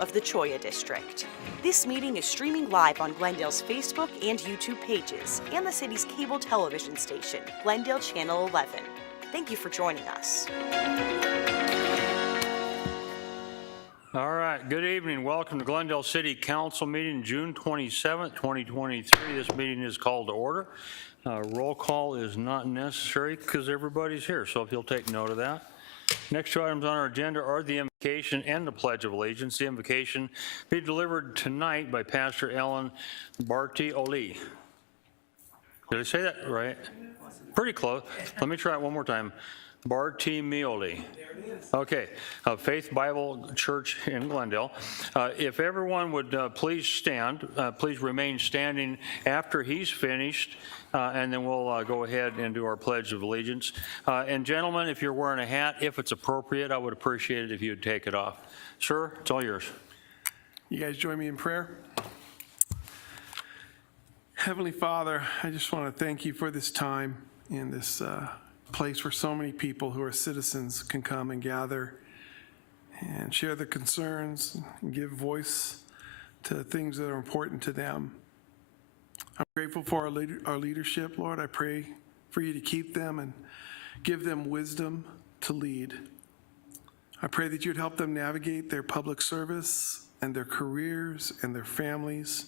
of the Cholla District. This meeting is streaming live on Glendale's Facebook and YouTube pages and the city's cable television station, Glendale Channel 11. Thank you for joining us. All right, good evening. Welcome to Glendale City Council meeting June 27th, 2023. This meeting is called to order. Roll call is not necessary because everybody's here, so if you'll take note of that. Next two items on our agenda are the invocation and the Pledge of Allegiance. The invocation be delivered tonight by Pastor Ellen Bartioli. Did I say that right? Pretty close. Let me try it one more time. Bartimeoli. Okay, Faith Bible Church in Glendale. If everyone would please stand, please remain standing after he's finished, and then we'll go ahead and do our Pledge of Allegiance. And gentlemen, if you're wearing a hat, if it's appropriate, I would appreciate it if you'd take it off. Sir, it's all yours. You guys join me in prayer. Heavenly Father, I just want to thank you for this time in this place where so many people who are citizens can come and gather and share their concerns and give voice to things that are important to them. I'm grateful for our leadership, Lord. I pray for you to keep them and give them wisdom to lead. I pray that you'd help them navigate their public service and their careers and their families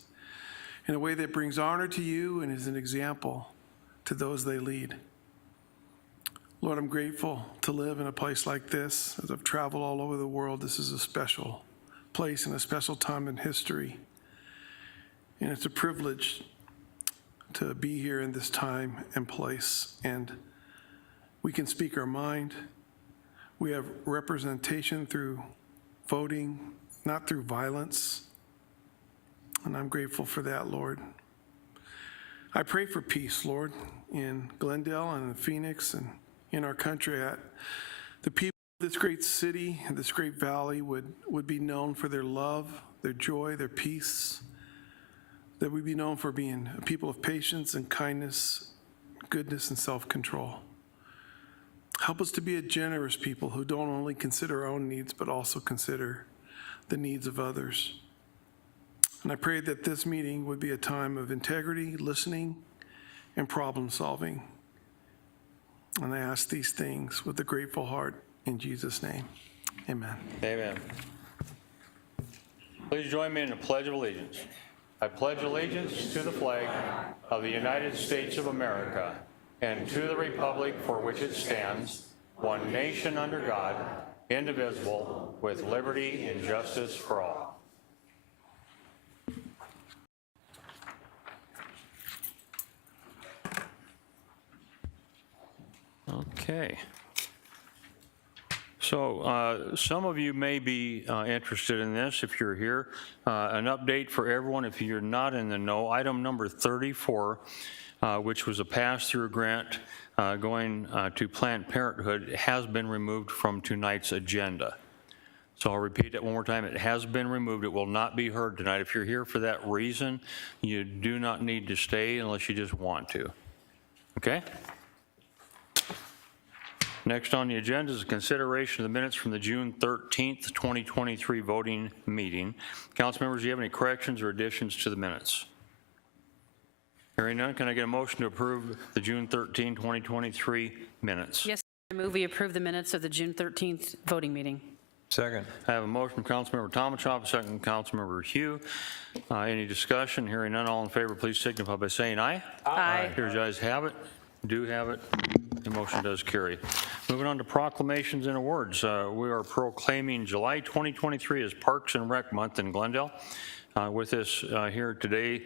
in a way that brings honor to you and is an example to those they lead. Lord, I'm grateful to live in a place like this. As I've traveled all over the world, this is a special place and a special time in history. And it's a privilege to be here in this time and place. And we can speak our mind. We have representation through voting, not through violence. And I'm grateful for that, Lord. I pray for peace, Lord, in Glendale and in Phoenix and in our country. The people of this great city and this great valley would be known for their love, their joy, their peace, that we'd be known for being a people of patience and kindness, goodness and self-control. Help us to be a generous people who don't only consider our own needs, but also consider the needs of others. And I pray that this meeting would be a time of integrity, listening, and problem solving. And I ask these things with a grateful heart in Jesus' name. Amen. Amen. Please join me in the Pledge of Allegiance. I pledge allegiance to the flag of the United States of America and to the republic for which it stands, one nation under God, indivisible, with liberty and justice for all. Okay. So some of you may be interested in this if you're here. An update for everyone if you're not in the know. Item number 34, which was a pass-through grant going to Planned Parenthood, has been removed from tonight's agenda. So I'll repeat it one more time. It has been removed. It will not be heard tonight. If you're here for that reason, you do not need to stay unless you just want to. Okay? Next on the agenda is a consideration of the minutes from the June 13th, 2023 voting meeting. Council members, do you have any corrections or additions to the minutes? Hearing none, can I get a motion to approve the June 13, 2023 minutes? Yes, I move we approve the minutes of the June 13th voting meeting. Second. I have a motion from Councilmember Tomachoff, a second from Councilmember Hugh. Any discussion? Hearing none, all in favor, please signify by saying aye. Aye. Here, you guys have it. Do have it. The motion does carry. Moving on to proclamations and awards. We are proclaiming July 2023 as Parks and Rec Month in Glendale. With us here today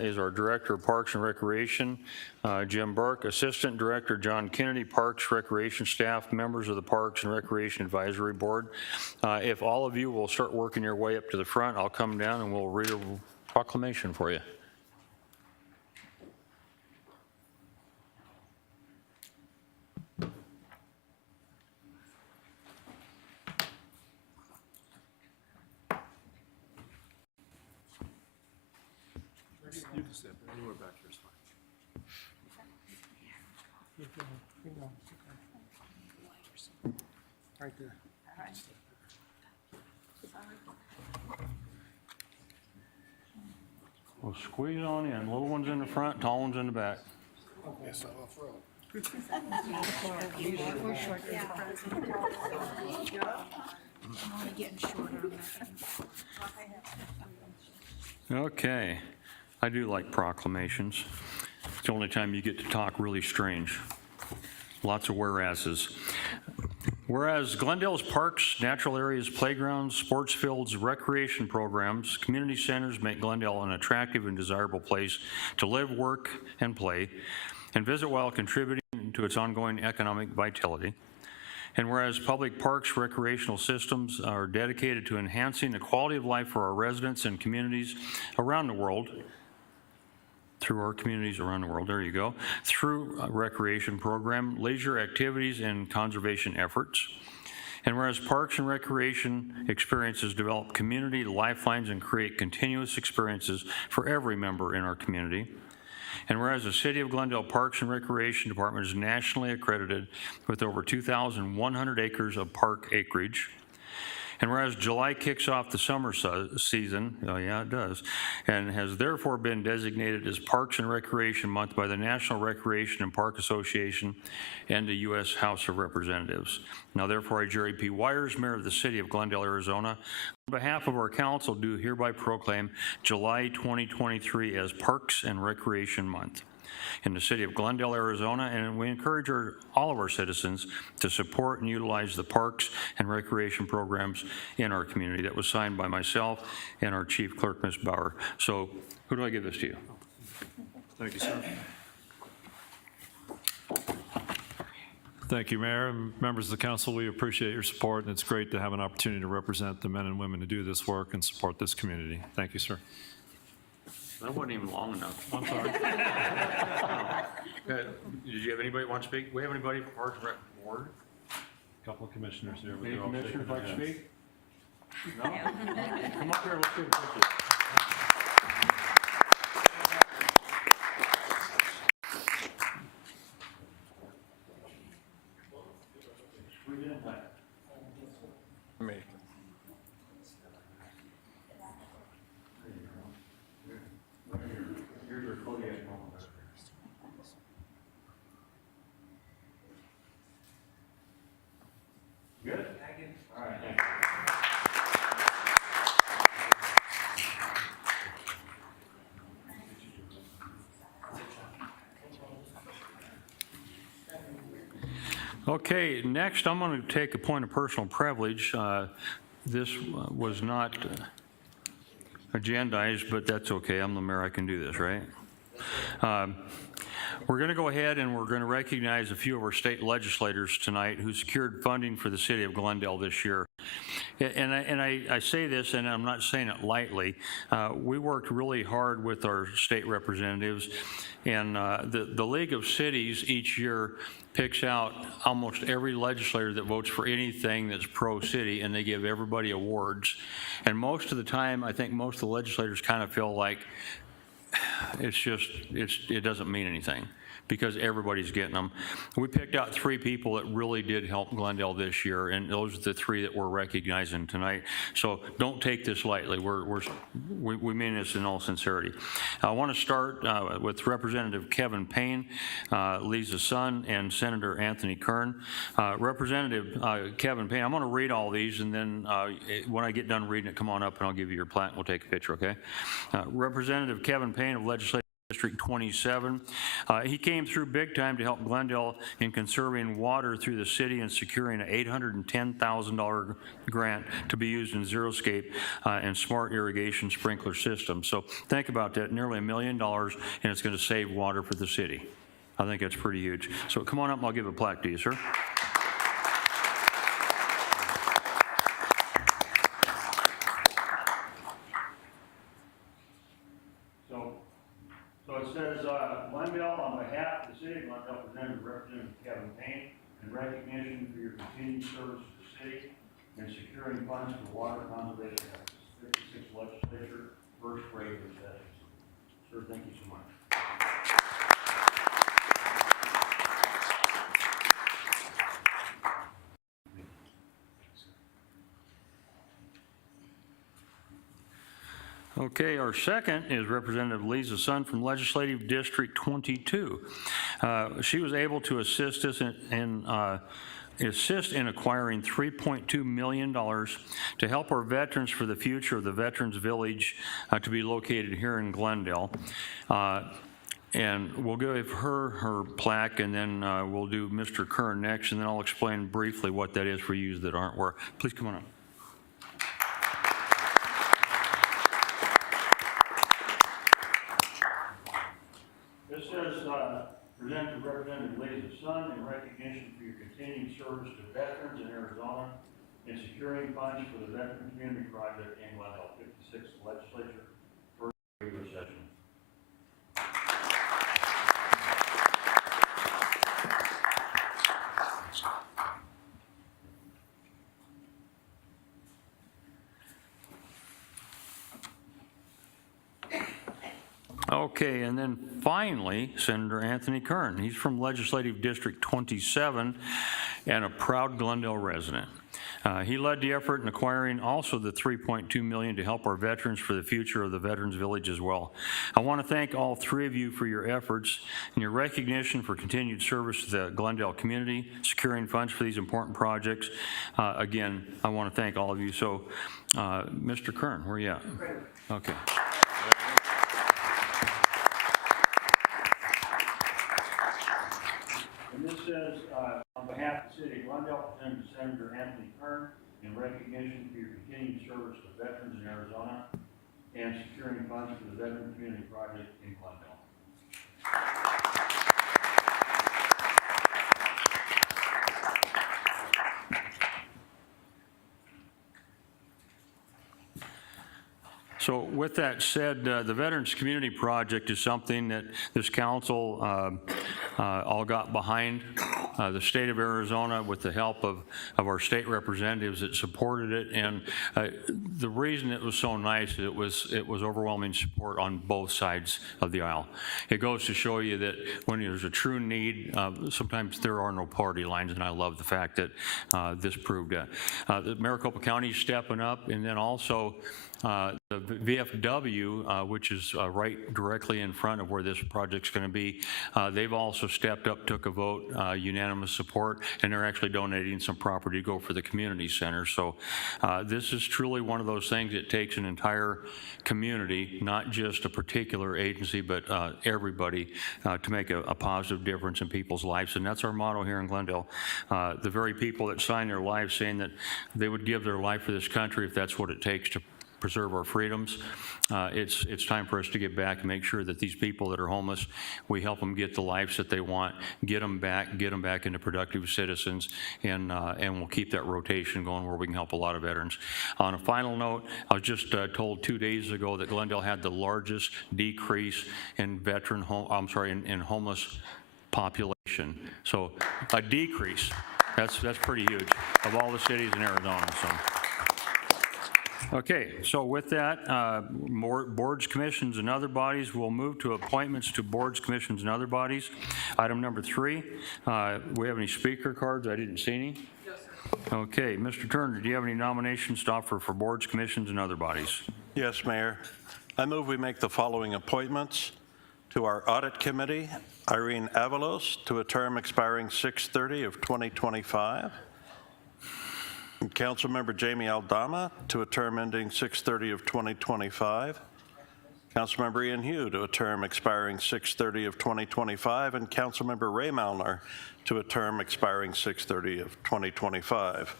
is our Director of Parks and Recreation, Jim Burke, Assistant Director John Kennedy, Parks Recreation staff, members of the Parks and Recreation Advisory Board. If all of you will start working your way up to the front, I'll come down and we'll read a proclamation for you. You can step anywhere back here is fine. Right there. We'll squeeze on in. Little ones in the front, tall ones in the back. Okay. I do like proclamations. It's the only time you get to talk really strange. Lots of whereases. Whereas Glendale's parks, natural areas, playgrounds, sports fields, recreation programs, community centers make Glendale an attractive and desirable place to live, work, and play, and visit while contributing to its ongoing economic vitality. And whereas public parks, recreational systems are dedicated to enhancing the quality of life for our residents and communities around the world, through our communities around the world, there you go, through a recreation program, leisure activities, and conservation efforts. And whereas parks and recreation experiences develop community lifelines and create continuous experiences for every member in our community. And whereas the City of Glendale Parks and Recreation Department is nationally accredited with over 2,100 acres of park acreage. And whereas July kicks off the summer season, oh yeah, it does, and has therefore been designated as Parks and Recreation Month by the National Recreation and Park Association and the U.S. House of Representatives. Now therefore, I, Jerry P. Wires, Mayor of the City of Glendale, Arizona, on behalf of our council, do hereby proclaim July 2023 as Parks and Recreation Month in the City of Glendale, Arizona, and we encourage all of our citizens to support and utilize the parks and recreation programs in our community. That was signed by myself and our Chief Clerk, Ms. Bauer. So who do I give this to you? Thank you, sir. Thank you, Mayor and members of the council. We appreciate your support, and it's great to have an opportunity to represent the men and women who do this work and support this community. Thank you, sir. That wasn't even long enough. I'm sorry. Did you have anybody want to speak? We have anybody from Parks and Rec Board? A couple of commissioners here. Any commissioners like to speak? No? Come up here, let's take a picture. Good? All right, thank you. Okay, next I'm going to take a point of personal privilege. This was not agendized, but that's okay. I'm the mayor, I can do this, right? We're going to go ahead and we're going to recognize a few of our state legislators tonight who secured funding for the City of Glendale this year. And I say this, and I'm not saying it lightly. We worked really hard with our state representatives, and the League of Cities each year picks out almost every legislator that votes for anything that's pro-city, and they give everybody awards. And most of the time, I think most of the legislators kind of feel like it doesn't mean anything because everybody's getting them. We picked out 3 people that really did help Glendale this year, and those are the 3 that we're recognizing tonight. So don't take this lightly. We mean this in all sincerity. I want to start with Representative Kevin Payne, Lisa's son, and Senator Anthony Kern. Representative Kevin Payne, I'm going to read all these, and then when I get done reading it, come on up and I'll give you your plaque and we'll take a picture, okay? Representative Kevin Payne of Legislative District 27. He came through big time to help Glendale in conserving water through the city and securing an $810,000 grant to be used in Zeroscape and smart irrigation sprinkler systems. So think about that, nearly $1 million, and it's going to save water for the city. I think that's pretty huge. So come on up and I'll give a plaque to you, sir. So it says, Glendale, on behalf of the city of Glendale, presented Representative Kevin Payne in recognition for your continued service to the city and securing funds for water conservation efforts. 56th legislature, first regular session. Sir, thank you so much. Okay, our second is Representative Lisa Sun from Legislative District 22. She was able to assist us in acquiring $3.2 million to help our veterans for the future of the Veterans Village to be located here in Glendale. And we'll give her plaque, and then we'll do Mr. Kern next, and then I'll explain briefly what that is for you that aren't aware. Please come on up. This says, present to Representative Lisa Sun in recognition for your continued service to veterans in Arizona in securing funds for the Veteran Community Project in Glendale 56th Legislature, first regular session. Okay, and then finally, Senator Anthony Kern. He's from Legislative District 27 and a proud Glendale resident. He led the effort in acquiring also the $3.2 million to help our veterans for the future of the Veterans Village as well. I want to thank all three of you for your efforts and your recognition for continued service to the Glendale community, securing funds for these important projects. Again, I want to thank all of you. So, Mr. Kern, where are you at? Okay. And this says, on behalf of the City of Glendale, presented to Senator Anthony Kern in recognition for your continued service to veterans in Arizona and securing funds for the Veteran Community Project in Glendale. So with that said, the Veterans Community Project is something that this council all got behind. The state of Arizona, with the help of our state representatives that supported it, and the reason it was so nice, it was overwhelming support on both sides of the aisle. It goes to show you that when there's a true need, sometimes there are no party lines, and I love the fact that this proved that. The Maricopa County is stepping up, and then also the VFW, which is right directly in front of where this project's going to be, they've also stepped up, took a vote, unanimous support, and they're actually donating some property to go for the community center. So this is truly one of those things that takes an entire community, not just a particular agency, but everybody to make a positive difference in people's lives. And that's our motto here in Glendale. The very people that sign their lives saying that they would give their life for this country if that's what it takes to preserve our freedoms. It's time for us to get back and make sure that these people that are homeless, we help them get the lives that they want, get them back into productive citizens, and we'll keep that rotation going where we can help a lot of veterans. On a final note, I was just told 2 days ago that Glendale had the largest decrease in in homeless population. So a decrease. That's pretty huge of all the cities in Arizona. So. Okay, so with that, boards, commissions, and other bodies, we'll move to appointments to boards, commissions, and other bodies. Item number 3, we have any speaker cards? I didn't see any. Yes, sir. Okay, Mr. Turner, do you have any nominations to offer for boards, commissions, and other bodies? Yes, Mayor. I move we make the following appointments to our Audit Committee: Irene Avalos to a term expiring 6/30 of 2025. And Councilmember Jamie Aldama to a term ending 6/30 of 2025. Councilmember Ian Hugh to a term expiring 6/30 of 2025, and Councilmember Ray Malner to a term expiring 6/30 of 2025.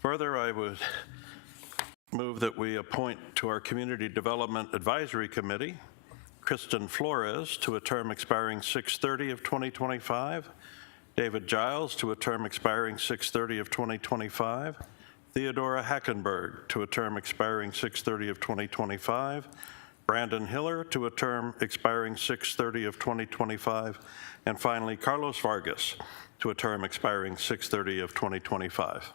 Further, I would move that we appoint to our Community Development Advisory Committee Kristen Flores to a term expiring 6/30 of 2025, David Giles to a term expiring 6/30 of 2025, Theodora Hackenberg to a term expiring 6/30 of 2025, Brandon Hiller to a term expiring 6/30 of 2025, and finally Carlos Vargas to a term expiring 6/30 of 2025.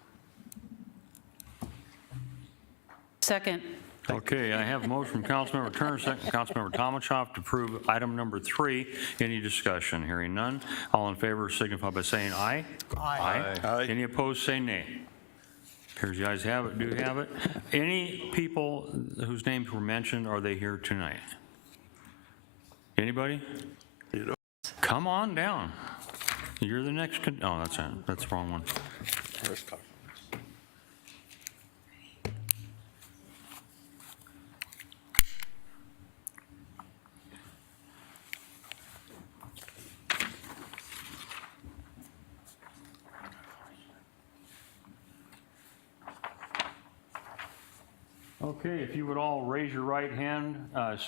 Second. Okay, I have a motion from Councilmember Turner, second from Councilmember Tomachoff to approve item number 3. Any discussion? Hearing none. All in favor signify by saying aye. Aye. Any opposed, say nay. Here's the ayes have it, do have it. Any people whose names were mentioned, are they here tonight? Anybody? Come on down. You're the next, oh, that's the wrong one. Okay, if you would all raise your right hand,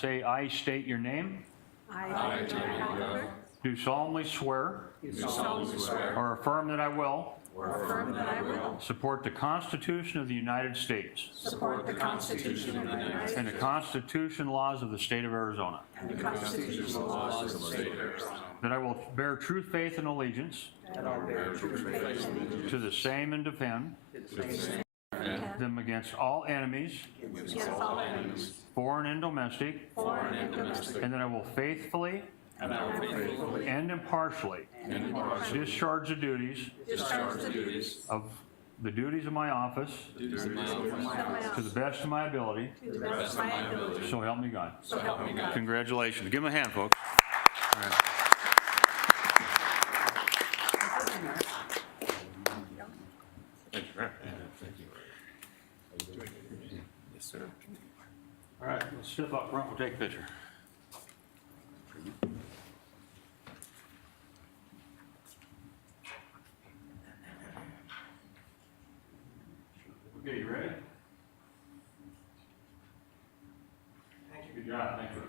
say, "I state your name." I, Jerry Hacker, do solemnly swear. Or affirm that I will. Support the Constitution of the United States. And the Constitution laws of the state of Arizona. That I will bear true faith and allegiance. To the same and defend. Them against all enemies. Foreign and domestic. And that I will faithfully. And impartially. Discharge the duties. Of the duties of my office. To the best of my ability. So help me God. Congratulations. Give him a hand, folks. All right. All right, let's step up front, we'll take a picture. Okay, you ready? Thank you, good job, thank you.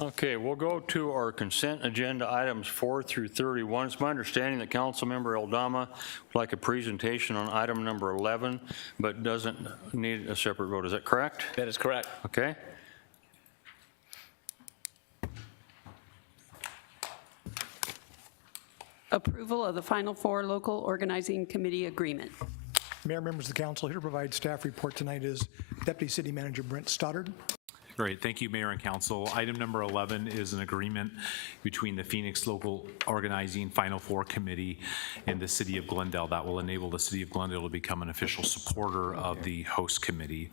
Okay, we'll go to our consent agenda items 4 through 31. It's my understanding that Councilmember Aldama would like a presentation on item number 11, but doesn't need a separate vote. Is that correct? That is correct. Okay. Approval of the Final Four Local Organizing Committee Agreement. Mayor, members of the council, here to provide staff report tonight is Deputy City Manager Brent Stoddard. Great, thank you, Mayor and Council. Item number 11 is an agreement between the Phoenix Local Organizing Final Four Committee and the City of Glendale that will enable the City of Glendale to become an official supporter of the host committee.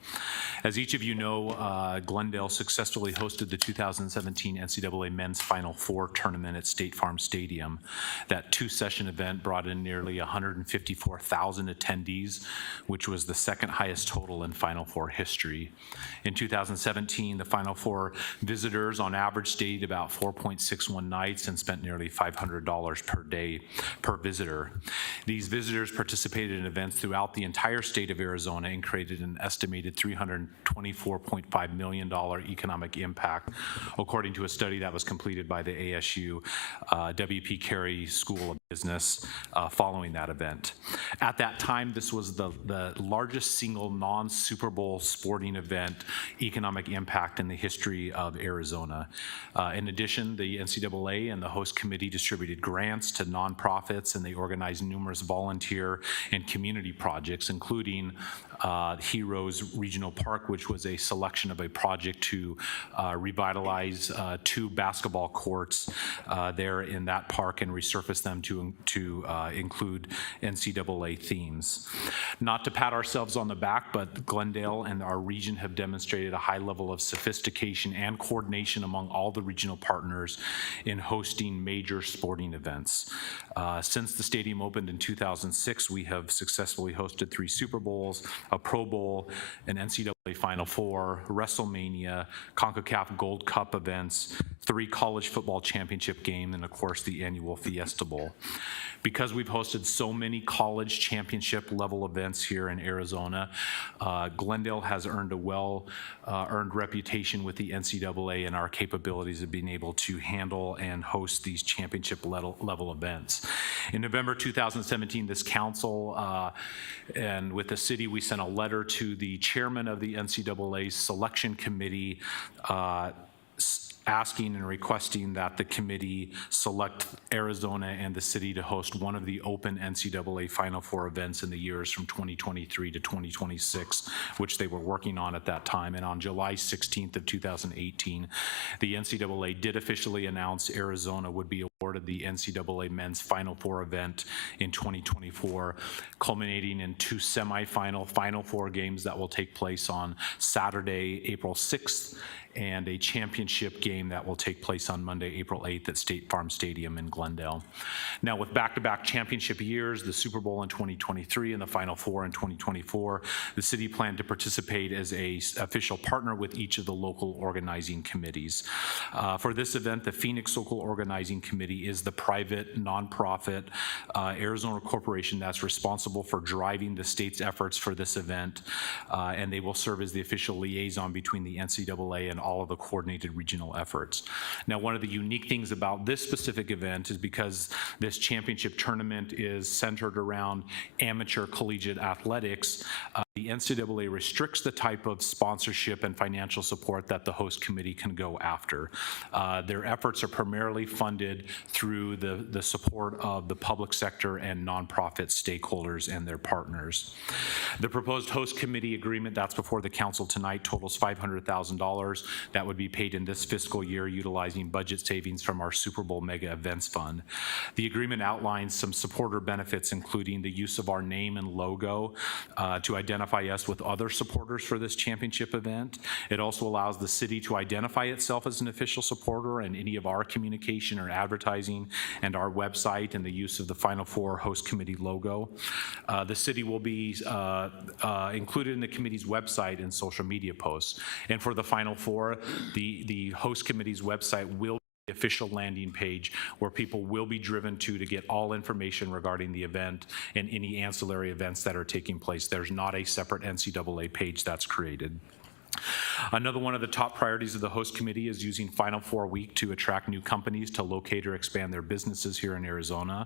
As each of you know, Glendale successfully hosted the 2017 NCAA Men's Final Four tournament at State Farm Stadium. That two-session event brought in nearly 154,000 attendees, which was the second highest total in Final Four history. In 2017, the Final Four visitors on average stayed about 4.61 nights and spent nearly $500 per day per visitor. These visitors participated in events throughout the entire state of Arizona and created an estimated $324.5 million economic impact, according to a study that was completed by the ASU W.P. Carey School of Business following that event. At that time, this was the largest single non-Super Bowl sporting event economic impact in the history of Arizona. In addition, the NCAA and the host committee distributed grants to nonprofits, and they organized numerous volunteer and community projects, including Heroes Regional Park, which was a selection of a project to revitalize 2 basketball courts there in that park and resurface them to include NCAA themes. Not to pat ourselves on the back, but Glendale and our region have demonstrated a high level of sophistication and coordination among all the regional partners in hosting major sporting events. Since the stadium opened in 2006, we have successfully hosted 3 Super Bowls, a Pro Bowl, an NCAA Final Four, WrestleMania, CONCACAF Gold Cup events, 3 college football championship games, and of course the annual Fiesta Bowl. Because we've hosted so many college championship level events here in Arizona, Glendale has earned a well-earned reputation with the NCAA and our capabilities of being able to handle and host these championship level events. In November 2017, this council and with the city, we sent a letter to the chairman of the NCAA selection committee asking and requesting that the committee select Arizona and the city to host one of the open NCAA Final Four events in the years from 2023 to 2026, which they were working on at that time. And on July 16th of 2018, the NCAA did officially announce Arizona would be awarded the NCAA Men's Final Four event in 2024, culminating in two semifinal Final Four games that will take place on Saturday, April 6th, and a championship game that will take place on Monday, April 8th at State Farm Stadium in Glendale. Now, with back-to-back championship years, the Super Bowl in 2023 and the Final Four in 2024, the city planned to participate as a official partner with each of the local organizing committees. For this event, the Phoenix Local Organizing Committee is the private, nonprofit Arizona corporation that's responsible for driving the state's efforts for this event, and they will serve as the official liaison between the NCAA and all of the coordinated regional efforts. Now, one of the unique things about this specific event is because this championship tournament is centered around amateur collegiate athletics, the NCAA restricts the type of sponsorship and financial support that the host committee can go after. Their efforts are primarily funded through the support of the public sector and nonprofit stakeholders and their partners. The proposed host committee agreement that's before the council tonight totals $500,000 that would be paid in this fiscal year utilizing budget savings from our Super Bowl Mega Events Fund. The agreement outlines some supporter benefits, including the use of our name and logo to identify us with other supporters for this championship event. It also allows the city to identify itself as an official supporter in any of our communication or advertising and our website, and the use of the Final Four host committee logo. The city will be included in the committee's website and social media posts. And for the Final Four, the host committee's website will the official landing page where people will be driven to get all information regarding the event and any ancillary events that are taking place. There's not a separate NCAA page that's created. Another one of the top priorities of the host committee is using Final Four week to attract new companies to locate or expand their businesses here in Arizona.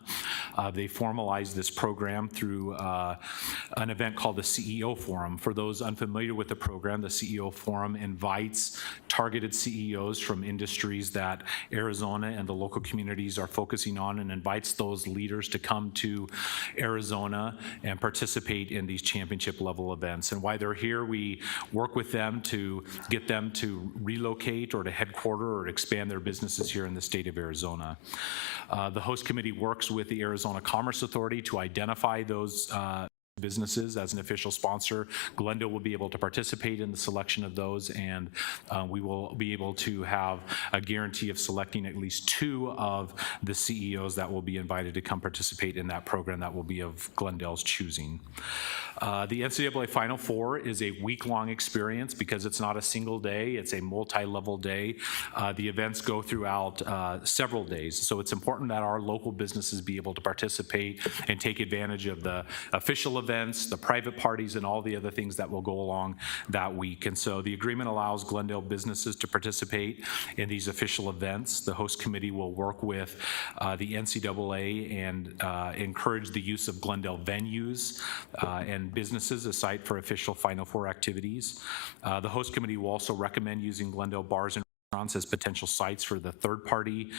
They formalized this program through an event called the CEO Forum. For those unfamiliar with the program, the CEO Forum invites targeted CEOs from industries that Arizona and the local communities are focusing on, and invites those leaders to come to Arizona and participate in these championship level events. And while they're here, we work with them to get them to relocate or to headquarter or expand their businesses here in the state of Arizona. The host committee works with the Arizona Commerce Authority to identify those businesses as an official sponsor. Glendale will be able to participate in the selection of those, and we will be able to have a guarantee of selecting at least 2 of the CEOs that will be invited to come participate in that program that will be of Glendale's choosing. The NCAA Final Four is a week-long experience because it's not a single day, it's a multi-level day. The events go throughout several days, so it's important that our local businesses be able to participate and take advantage of the official events, the private parties, and all the other things that will go along that week. And so the agreement allows Glendale businesses to participate in these official events. The host committee will work with the NCAA and encourage the use of Glendale venues and businesses as site for official Final Four activities. The host committee will also recommend using Glendale bars and restaurants as potential sites for the third-party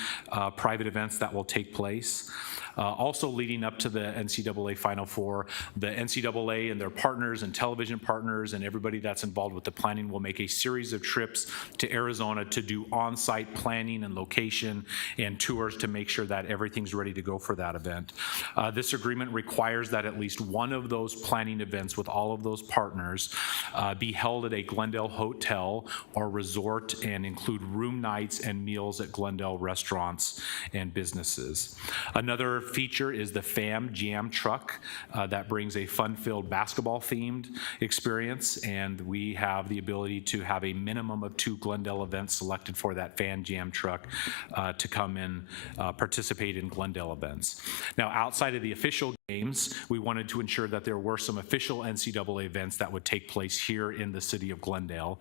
private events that will take place. Also leading up to the NCAA Final Four, the NCAA and their partners and television partners and everybody that's involved with the planning will make a series of trips to Arizona to do on-site planning and location and tours to make sure that everything's ready to go for that event. This agreement requires that at least one of those planning events with all of those partners be held at a Glendale hotel or resort and include room nights and meals at Glendale restaurants and businesses. Another feature is the FAM Jam truck that brings a fun-filled basketball-themed experience, and we have the ability to have a minimum of 2 Glendale events selected for that FAM Jam truck to come and participate in Glendale events. Now, outside of the official games, we wanted to ensure that there were some official NCAA events that would take place here in the city of Glendale,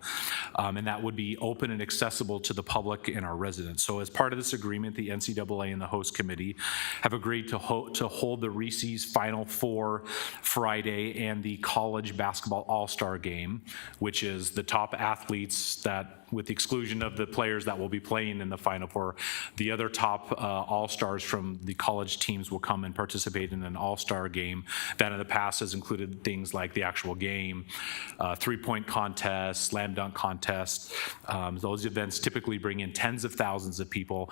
and that would be open and accessible to the public and our residents. So as part of this agreement, the NCAA and the host committee have agreed to hold the Reese's Final Four Friday and the college basketball all-star game, which is the top athletes that with the exclusion of the players that will be playing in the Final Four, the other top all-stars from the college teams will come and participate in an all-star game that in the past has included things like the actual game, three-point contest, slam dunk contest. Those events typically bring in tens of thousands of people.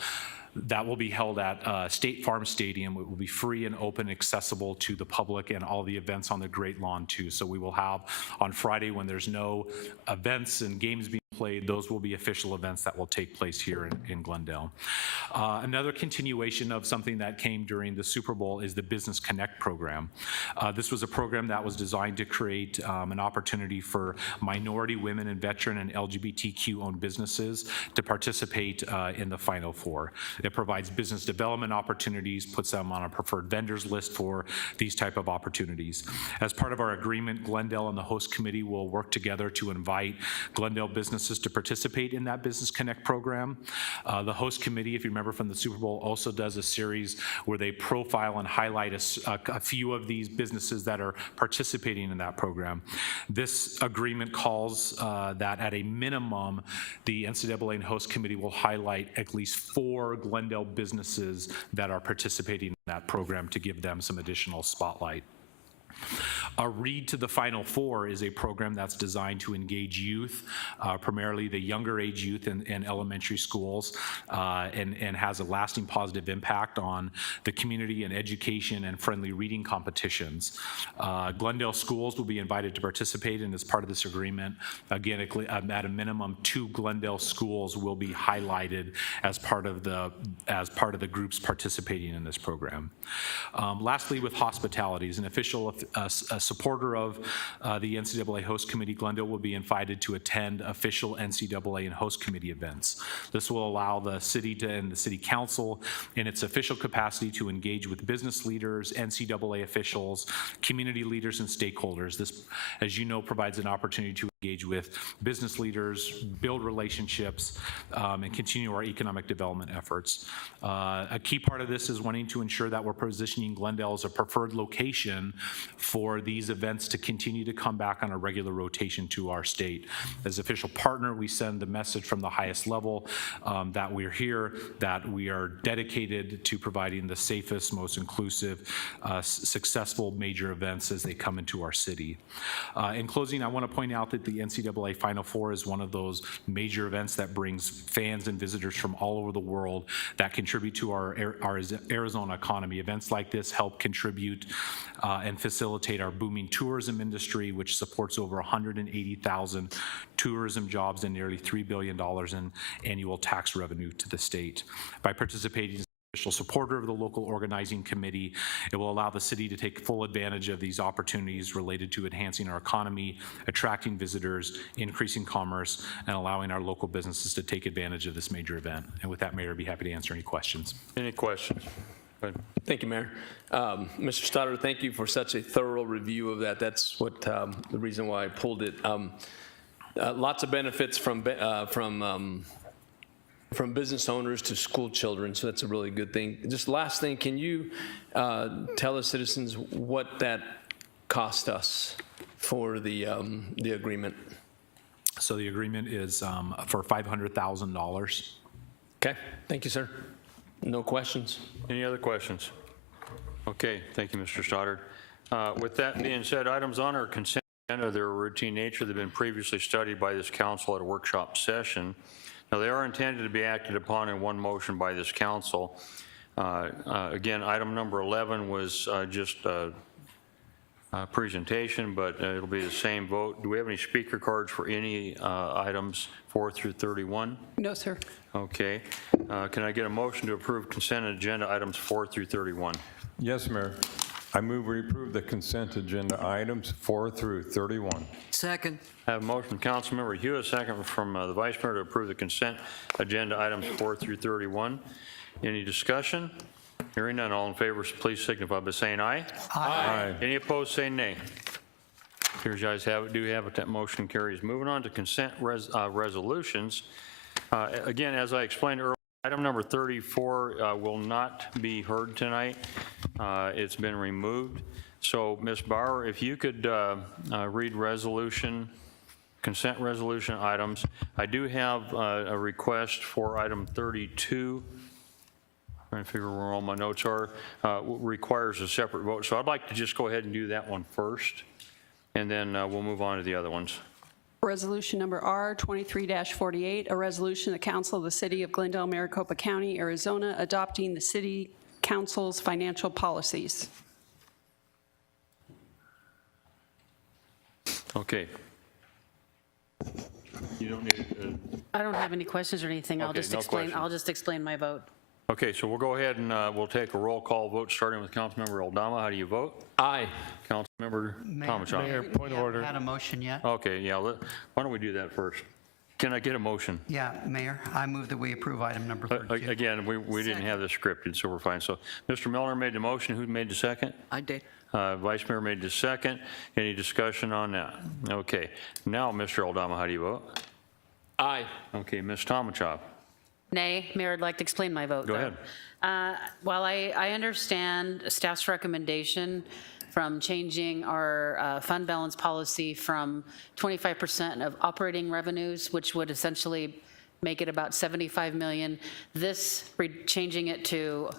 That will be held at State Farm Stadium. It will be free and open, accessible to the public, and all the events on the Great Lawn too. So we will have on Friday, when there's no events and games being played, those will be official events that will take place here in Glendale. Another continuation of something that came during the Super Bowl is the Business Connect program. This was a program that was designed to create an opportunity for minority, women, and veteran and LGBTQ-owned businesses to participate in the Final Four. It provides business development opportunities, puts them on a preferred vendors list for these type of opportunities. As part of our agreement, Glendale and the host committee will work together to invite Glendale businesses to participate in that Business Connect program. The host committee, if you remember from the Super Bowl, also does a series where they profile and highlight a few of these businesses that are participating in that program. This agreement calls that at a minimum, the NCAA and host committee will highlight at least 4 Glendale businesses that are participating in that program to give them some additional spotlight. A Read to the Final Four is a program that's designed to engage youth, primarily the younger age youth in elementary schools, and has a lasting positive impact on the community and education and friendly reading competitions. Glendale schools will be invited to participate, and as part of this agreement, again, at a minimum, 2 Glendale schools will be highlighted as part of the groups participating in this program. Lastly, with hospitality, as an official a supporter of the NCAA host committee, Glendale will be invited to attend official NCAA and host committee events. This will allow the city and the city council in its official capacity to engage with business leaders, NCAA officials, community leaders, and stakeholders. This, as you know, provides an opportunity to engage with business leaders, build relationships, and continue our economic development efforts. A key part of this is wanting to ensure that we're positioning Glendale as a preferred location for these events to continue to come back on a regular rotation to our state. As official partner, we send the message from the highest level that we're here, that we are dedicated to providing the safest, most inclusive, successful major events as they come into our city. In closing, I want to point out that the NCAA Final Four is one of those major events that brings fans and visitors from all over the world that contribute to our Arizona economy. Events like this help contribute and facilitate our booming tourism industry, which supports over 180,000 tourism jobs and nearly $3 billion in annual tax revenue to the state. By participating as an official supporter of the local organizing committee, it will allow the city to take full advantage of these opportunities related to enhancing our economy, attracting visitors, increasing commerce, and allowing our local businesses to take advantage of this major event. And with that, Mayor, I'd be happy to answer any questions. Any questions? Go ahead. Thank you, Mayor. Mr. Stoddard, thank you for such a thorough review of that. That's what the reason why I pulled it. Lots of benefits from business owners to school children, so that's a really good thing. Just last thing, can you tell the citizens what that cost us for the agreement? So the agreement is for $500,000. Okay, thank you, sir. No questions. Any other questions? Okay, thank you, Mr. Stoddard. With that being said, items on our consent agenda, their routine nature, they've been previously studied by this council at a workshop session. Now, they are intended to be acted upon in one motion by this council. Again, item number 11 was just a presentation, but it'll be the same vote. Do we have any speaker cards for any items 4 through 31? No, sir. Okay. Can I get a motion to approve consent agenda items 4 through 31? Yes, Mayor. I move we approve the consent agenda items 4 through 31. Second. I have a motion from Councilmember Hewitt, second from the Vice Mayor to approve the consent agenda items 4 through 31. Any discussion? Hearing none, all in favor, please signify by saying aye. Aye. Any opposed, say nay. Here's you guys have it, do have it, that motion carries. Moving on to consent resolutions. Again, as I explained earlier, item number 34 will not be heard tonight. It's been removed. So, Ms. Bauer, if you could read resolution consent resolution items. I do have a request for item 32. Trying to figure where all my notes are. Requires a separate vote. So I'd like to just go ahead and do that one first, and then we'll move on to the other ones. Resolution number R 23-48, a resolution of the Council of the City of Glendale, Maricopa County, Arizona, adopting the City Council's financial policies. Okay. You don't need, I don't have any questions or anything. I'll Okay, just no explain. questions. I'll just explain my vote. okay, so we'll go ahead and we'll take a roll call vote, starting with Councilmember Aldama. How do you vote? Aye. Councilmember Tomachoff? Mayor, point of order. Had a motion yet? Okay, yeah, why don't we do that first? Can I get a motion? Yeah, Mayor, I move that we approve item number 32. Again, we didn't have this scripted, so we're fine. So Mr. Milner made the motion. Who made the second? I did. Vice Mayor made the second. Any discussion on that? Okay. Now, Mr. Aldama, how do you vote? Aye. Okay, Ms. Tomachoff? Nay, Mayor, I'd like to explain my vote. Go though. ahead. While I understand staff's recommendation from changing our fund balance policy from 25% of operating revenues, which would essentially make it about 75 million, changing it to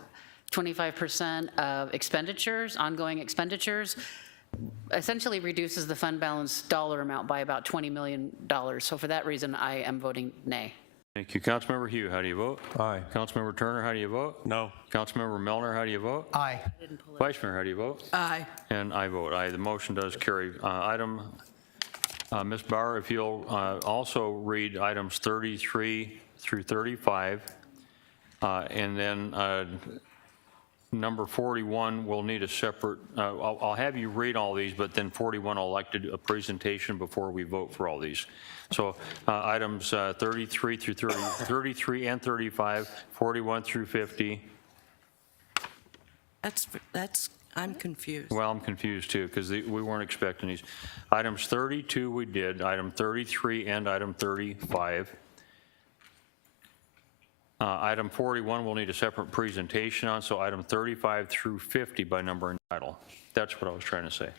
25% of expenditures, ongoing expenditures, essentially reduces the fund balance dollar amount by about $20 million. So for that reason, I am voting nay. Thank you. Councilmember Hugh, how do you vote? Aye. Councilmember Turner, how do you vote? No. Councilmember Milner, how do you vote? Aye. Vice Mayor, how do you vote? Aye. And I vote aye. The motion does carry. Ms. Bauer, if you'll also read items 33 through 35, and then number 41 will need a separate, I'll have you read all these, but then 41 I'll like to do a presentation before we vote for all these. So items 33 through 33 and 35, 41 through 50. I'm confused. Well, I'm confused too, because we weren't expecting these. Items 32 we did, item 33 and item 35. Item 41 we'll need a separate presentation on, so item 35 through 50 by number and title. That's what I was trying to say.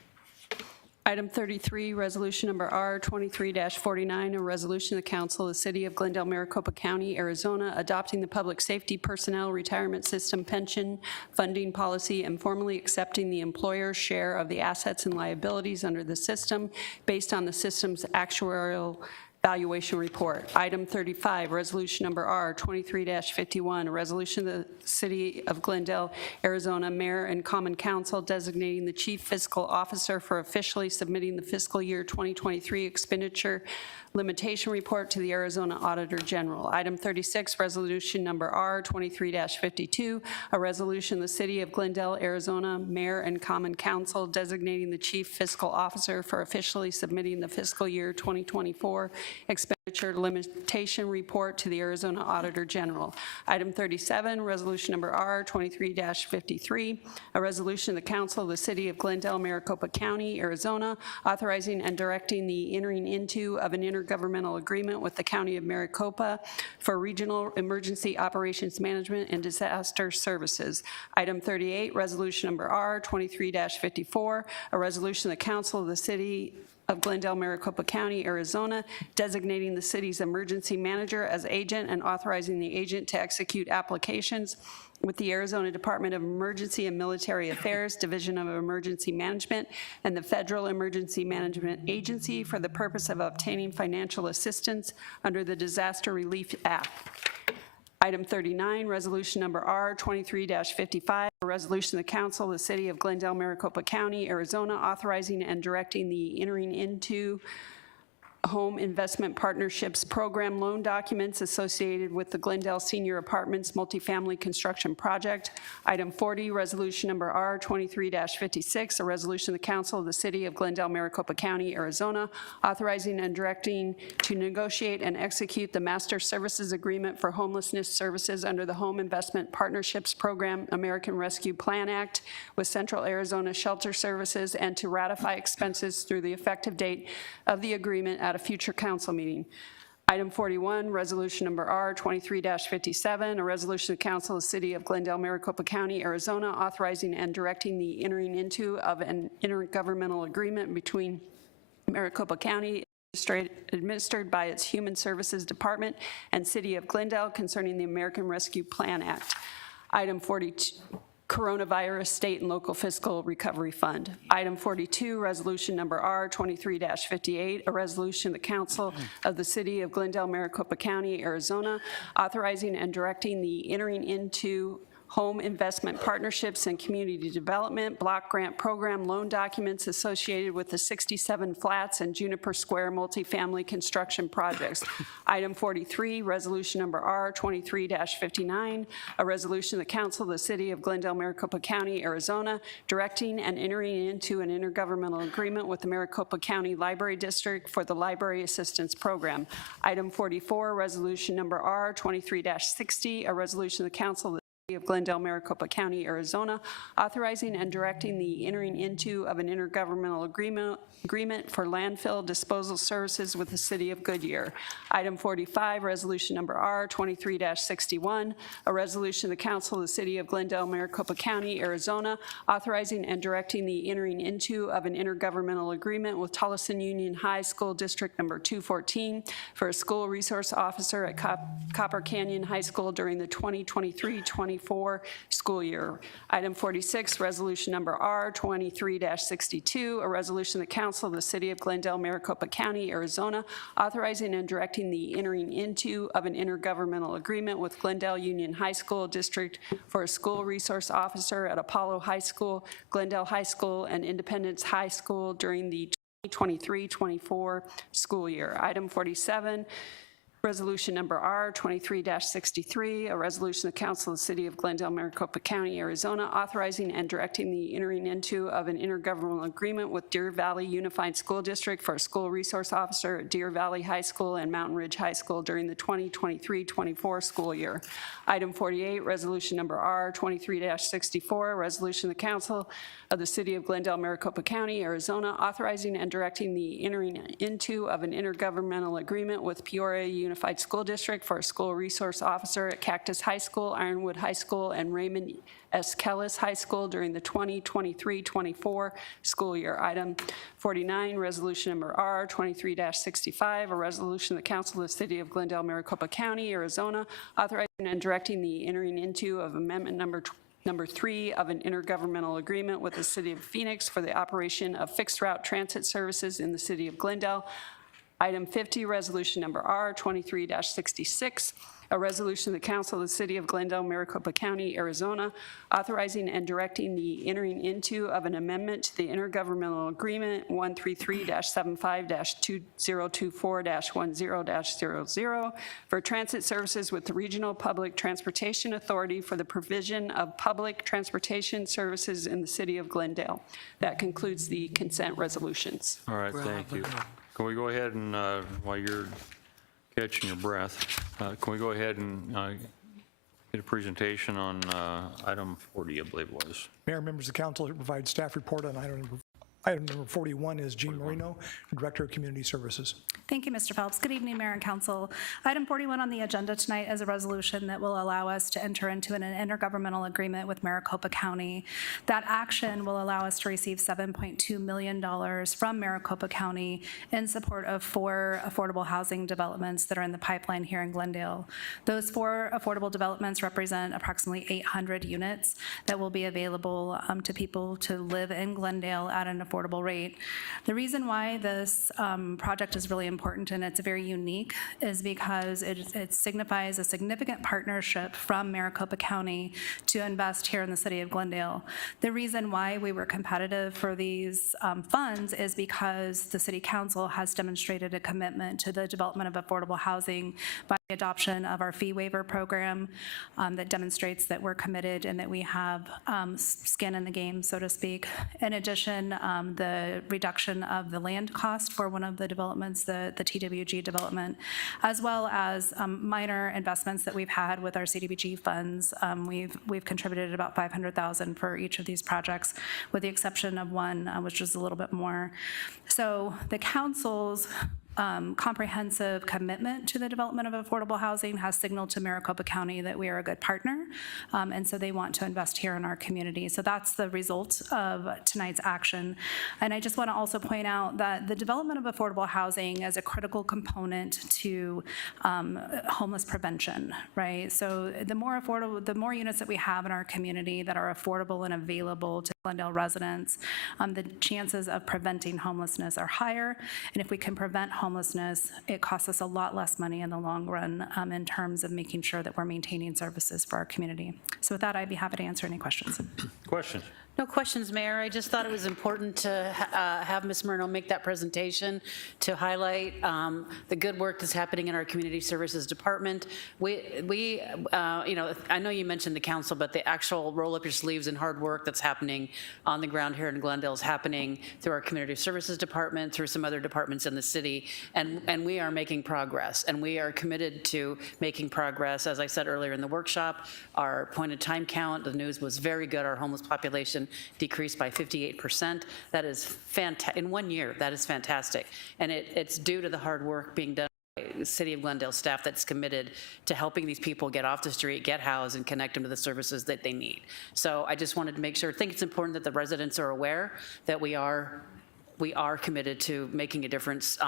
Item 33, resolution number R 23-49, a resolution of the Council of the City of Glendale, Maricopa County, Arizona, adopting the Public Safety Personnel Retirement System pension funding policy and formally accepting the employer's share of the assets and liabilities under the system based on the system's actuarial valuation report. Item 35, resolution number R 23-51, a resolution of the City of Glendale, Arizona, Mayor and Common Council designating the Chief Fiscal Officer for officially submitting the fiscal year 2023 expenditure limitation report to the Arizona Auditor General. Item 36, resolution number R 23-52, a resolution of the City of Glendale, Arizona, Mayor and Common Council designating the Chief Fiscal Officer for officially submitting the fiscal year 2024 expenditure limitation report to the Arizona Auditor General. Item 37, resolution number R 23-53, a resolution of the Council of the City of Glendale, Maricopa County, Arizona, authorizing and directing the entering into of an intergovernmental agreement with the County of Maricopa for regional emergency operations management and disaster services. Item 38, resolution number R 23-54, a resolution of the Council of the City of Glendale, Maricopa County, Arizona, designating the city's emergency manager as agent and authorizing the agent to execute applications with the Arizona Department of Emergency and Military Affairs, Division of Emergency Management, and the Federal Emergency Management Agency for the purpose of obtaining financial assistance under the Disaster Relief Act. Item 39, resolution number R 23-55, a resolution of the Council of the City of Glendale, Maricopa County, Arizona, authorizing and directing the entering into Home Investment Partnerships Program loan documents associated with the Glendale Senior Apartments multifamily construction project. Item 40, resolution number R 23-56, a resolution of the Council of the City of Glendale, Maricopa County, Arizona, authorizing and directing to negotiate and execute the Master Services Agreement for Homelessness Services under the Home Investment Partnerships Program American Rescue Plan Act with Central Arizona Shelter Services, and to ratify expenses through the effective date of the agreement at a future council meeting. Item 41, resolution number R 23-57, a resolution of Council of the City of Glendale, Maricopa County, Arizona, authorizing and directing the entering into of an intergovernmental agreement between Maricopa County administered by its Human Services Department and City of Glendale concerning the American Rescue Plan Act. Item 42, Coronavirus State and Local Fiscal Recovery Fund. Item 42, Resolution Number R23-58, a resolution of the Council of the City of Glendale, Maricopa County, Arizona, authorizing and directing the entering into home investment partnerships and community development block grant program loan documents associated with the 67 Flats and Juniper Square multifamily construction projects. Item 43, Resolution Number R23-59, a resolution of the Council of the City of Glendale, Maricopa County, Arizona, directing and entering into an intergovernmental agreement with the Maricopa County Library District for the Library Assistance Program. Item 44, Resolution Number R23-60, a resolution of the Council of the of Glendale, Maricopa County, Arizona, authorizing and directing the entering into of an intergovernmental agreement for landfill disposal services with the City of Goodyear. Item 45, Resolution Number R23-61, a resolution of the Council of the City of Glendale, Maricopa County, Arizona, authorizing and directing the entering into of an intergovernmental agreement with Tolleson Union High School District Number 214 for a school resource officer at Copper Canyon High School during the 2023-24 school year. Item 46, Resolution Number R23-62, a resolution of the Council of the City of Glendale, Maricopa County, Arizona, authorizing and directing the entering into of an intergovernmental agreement with Glendale Union High School District for a school resource officer at Apollo High School, Glendale High School, and Independence High School during the 2023-24 school year. Item 47, Resolution Number R23-63, a resolution of the Council of the City of Glendale, Maricopa County, Arizona, authorizing and directing the entering into of an intergovernmental agreement with Deer Valley Unified School District for a school resource officer at Deer Valley High School and Mountain Ridge High School during the 2023-24 school year. Item 48, Resolution Number R23-64, a resolution of the Council of the City of Glendale, Maricopa County, Arizona, authorizing and directing the entering into of an intergovernmental agreement with Peoria Unified School District for a school resource officer at Cactus High School, Ironwood High School, and Raymond S. Kellis High School during the 2023-24 school year. Item 49, Resolution Number R23-65, a resolution of the Council of the City of Glendale, Maricopa County, Arizona, authorizing and directing the entering into of Amendment Number 3 of an intergovernmental agreement with the City of Phoenix for the operation of fixed route transit services in the City of Glendale. Item 50, Resolution Number R23-66, a resolution of the Council of the City of Glendale, Maricopa County, Arizona, authorizing and directing the entering into of an amendment to the intergovernmental agreement 133-75-2024-10-00 for transit services with the Regional Public Transportation Authority for the provision of public transportation services in the City of Glendale. That concludes the consent resolutions. All right, thank you. Can we go ahead and, while you're catching your breath, can we go ahead and get a presentation on item 40, I believe it was? Mayor, members of the council, here to provide staff report on item number 41 is Jean Marino, Director of Community Services. Thank you, Mr. Phelps. Good evening, Mayor and Council. Item 41 on the agenda tonight is a resolution that will allow us to enter into an intergovernmental agreement with Maricopa County. That action will allow us to receive $7.2 million from Maricopa County in support of 4 affordable housing developments that are in the pipeline here in Glendale. Those 4 affordable developments represent approximately 800 units that will be available to people to live in Glendale at an affordable rate. The reason why this project is really important and it's very unique is because it signifies a significant partnership from Maricopa County to invest here in the City of Glendale. The reason why we were competitive for these funds is because the City Council has demonstrated a commitment to the development of affordable housing by the adoption of our fee waiver program that demonstrates that we're committed and that we have skin in the game, so to speak. In addition, the reduction of the land cost for one of the developments, the TWG development, as well as minor investments that we've had with our CDBG funds. We've contributed about $500,000 for each of these projects, with the exception of one, which was a little bit more. So the council's comprehensive commitment to the development of affordable housing, has signaled to Maricopa County that we are a good partner, and so they want to invest here in our community. So that's the result of tonight's action. And I just want to also point out that the development of affordable housing is a critical component to homeless prevention, right? So the more affordable, the more units that we have in our community that are affordable and available to Glendale residents, the chances of preventing homelessness are higher. And if we can prevent homelessness, it costs us a lot less money in the long run in terms of making sure that we're maintaining services for our community. So with that, I'd be happy to answer any questions. Questions? No questions, Mayor. I just thought it was important to have Ms. Murno make that presentation to highlight the good work that's happening in our Community Services Department. We I know you mentioned the council, but the actual roll up your sleeves and hard work that's happening on the ground here in Glendale is happening through our Community Services Department, through some other departments in the city, and we are making progress, and we are committed to making progress. As I said earlier in the workshop, our appointed time count, the news was very good. Our homeless population decreased by 58%. That is fantastic. In 1 year, that is fantastic. And it's due to the hard work being done by the City of Glendale staff that's committed to helping these people get off the street, get housed, and connect them to the services that they need. So I just wanted to make sure, I think it's important that the residents are aware that we are committed to making a difference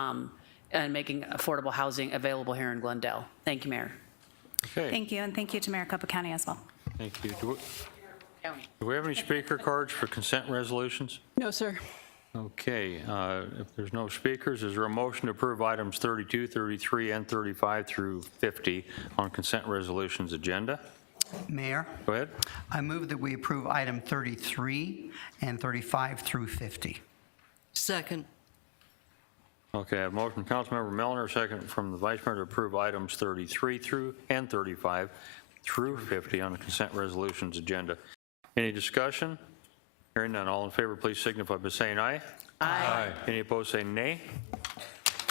and making affordable housing available here in Glendale. Thank you, Mayor. Okay. Thank you, and thank you to Maricopa County as well. Thank you. Do we have any speaker cards for consent resolutions? No, sir. Okay, if there's no speakers, is there a motion to approve items 32, 33, and 35 through 50 on consent resolutions agenda? Mayor, Go ahead. I move that we approve item 33 and 35 through 50. Second. Okay, I have a motion from Councilmember Melner, a second from the Vice Mayor to approve items 33 through and 35 through 50 on the consent resolutions agenda. Any discussion? Hearing none, all in favor, please signify by saying aye. Aye. Any opposed, say nay.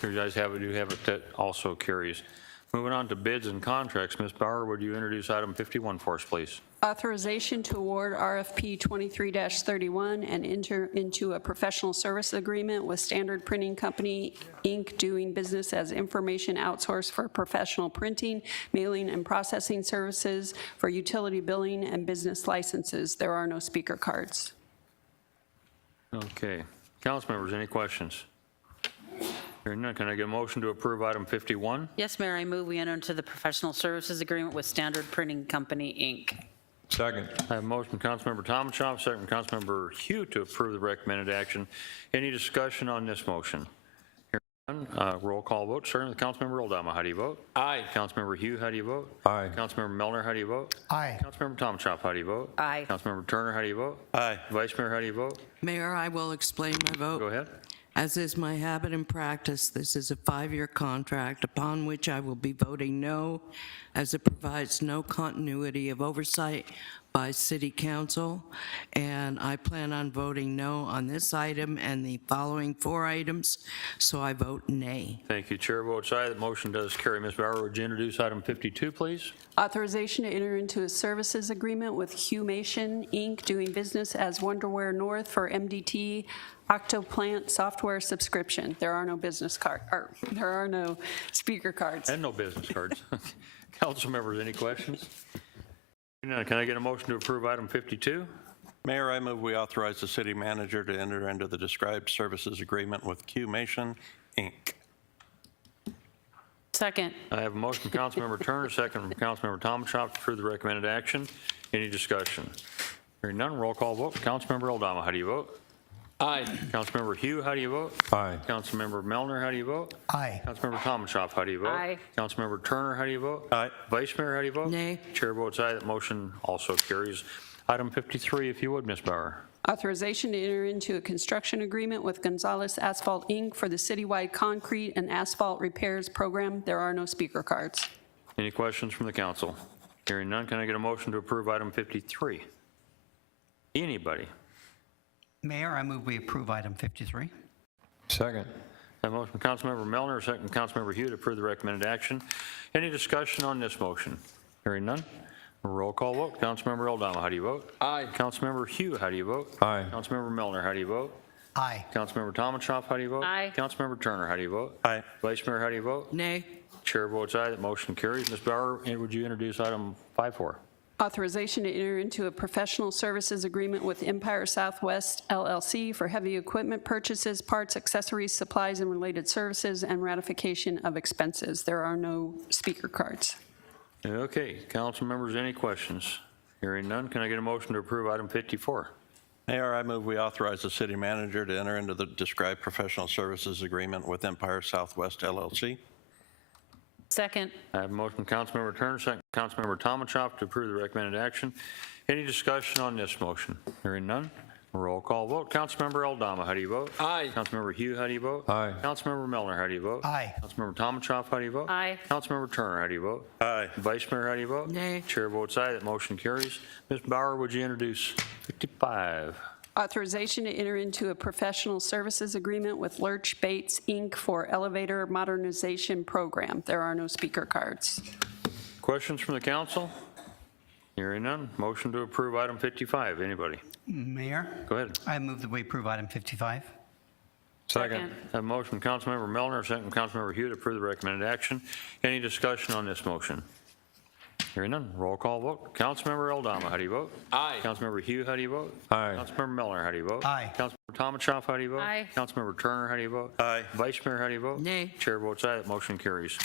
You guys do have it, that also carries. Moving on to bids and contracts, Ms. Bauer, would you introduce item 51 for us, please? Authorization to award RFP 23-31 and enter into a professional service agreement with Standard Printing Company, Inc., doing business as information outsource for professional printing, mailing, and processing services for utility billing and business licenses. There are no speaker cards. Okay. Council members, any questions? Hearing none, can I get a motion to approve item 51? Yes, Mayor, I move we enter into the professional services agreement with Standard Printing Company, Inc. Second. I have a motion from Councilmember Tomachoff, second from Councilmember Hugh to approve the recommended action. Any discussion on this motion? Hearing none, roll call vote, starting with Councilmember Oldama. How do you vote? Aye. Councilmember Hugh, how do you vote? Aye. Councilmember Melner, how do you vote? Aye. Councilmember Tomachoff, how do you vote? Aye. Councilmember Turner, how do you vote? Aye. Vice Mayor, how do you vote? Mayor, I will explain my vote. Go ahead. As is my habit and practice, this is a 5-year contract upon which I will be voting no, as it provides no continuity of oversight by City Council, and I plan on voting no on this item and the following 4 items, so I vote nay. Thank you. Chair votes aye. The motion does carry. Ms. Bauer, would you introduce item 52, please? Authorization to enter into a services agreement with Humation, Inc., doing business as Wonderware North for MDT Octoplant software subscription. There are no business card, or there are no speaker cards. And no business cards. Council members, any questions? Can I get a motion to approve item 52? Mayor, I move we authorize the city manager to enter into the described services agreement with Q-Mation, Inc. Second. I have a motion from Councilmember Turner, second from Councilmember Tomachoff to approve the recommended action. Any discussion? Hearing none, roll call vote. Councilmember Eldama, how do you vote? Aye. Councilmember Hugh, how do you vote? Aye. Councilmember Melner, how do you vote? Aye. Councilmember Tomachoff, how do you vote? Aye. Councilmember Turner, how do you vote? Aye. Vice Mayor, how do you vote? Nay. Chair votes aye. That motion also carries. Item 53, if you would, Ms. Bauer. Authorization to enter into a construction agreement with Gonzalez Asphalt, Inc. for the citywide concrete and asphalt repairs program. There are no speaker cards. Any questions from the council? Hearing none, can I get a motion to approve item 53? Anybody? Mayor, I move we approve item 53. Second. A motion from Councilmember Melner, second from Councilmember Hugh to approve the recommended action. Any discussion on this motion? Hearing none. Roll call vote. Councilmember Eldama, how do you vote? Aye. Councilmember Hugh, how do you vote? Aye. Councilmember Melner, how do you vote? Aye. Councilmember Tomachoff, how do you vote? Aye. Councilmember Turner, how do you vote? Aye. Vice Mayor, how do you vote? Nay. Chair votes aye, that motion carries. Ms. Bauer, would you introduce item 5-4? Authorization to enter into a professional services agreement with Empire Southwest LLC for heavy equipment purchases, parts, accessories, supplies, and related services, and ratification of expenses. There are no speaker cards. Okay, council members, any questions? Hearing none, can I get a motion to approve item 54? Mayor, I move we authorize the city manager to enter into the described professional services agreement with Empire Southwest LLC. Second. I have a motion from Councilmember Turner, second from Councilmember Tomachoff to approve the recommended action. Any discussion on this motion? Hearing none, roll call vote. Councilmember Eldama, how do you vote? Aye. Councilmember Hugh, how do you vote? Aye. Councilmember Melner, how do you vote? Aye. Councilmember Tomachoff, how do you vote? Aye. Councilmember Turner, how do you vote? Aye. Vice Mayor, how do you vote? Nay. Chair votes aye, that motion carries. Ms. Bauer, would you introduce 55? Authorization to enter into a professional services agreement with Lurch Bates, Inc. for elevator modernization program. There are no speaker cards. Questions from the council? Hearing none, motion to approve item 55. Anybody? Mayor, Go ahead. I move that we approve item 55. Second. I have a motion from Councilmember Melner, second from Councilmember Hugh to approve the recommended action. Any discussion on this motion? Hearing none, roll call vote. Councilmember Eldama, how do you vote? Aye. Councilmember Hugh, how do you vote? Aye. Councilmember Melner, how do you vote? Aye. Councilmember Tomachoff, how do you vote? Aye. Councilmember Turner, how do you vote? Aye. Vice Mayor, how do you vote? Nay. Chair votes aye, that motion carries.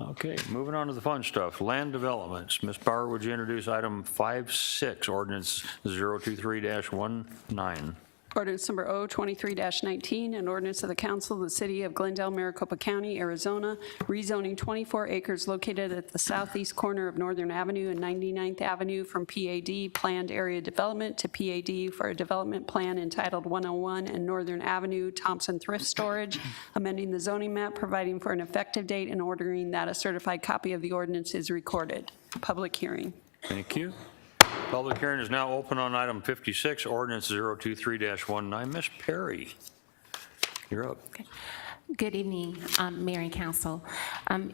Okay, moving on to the fun stuff. Land developments. Ms. Bauer, would you introduce item 5-6, ordinance 023-19? Ordinance number O23-19, an ordinance of the Council of the City of Glendale, Maricopa County, Arizona, rezoning 24 acres located at the southeast corner of Northern Avenue and 99th Avenue from PAD Planned Area Development to PAD for a development plan entitled 101 and Northern Avenue, Thompson Thrift Storage, amending the zoning map, providing for an effective date, and ordering that a certified copy of the ordinance is recorded. Public hearing. Thank you. Public hearing is now open on item 56, ordinance 023-19. Ms. Perry, you're up. Good evening, Mayor and Council.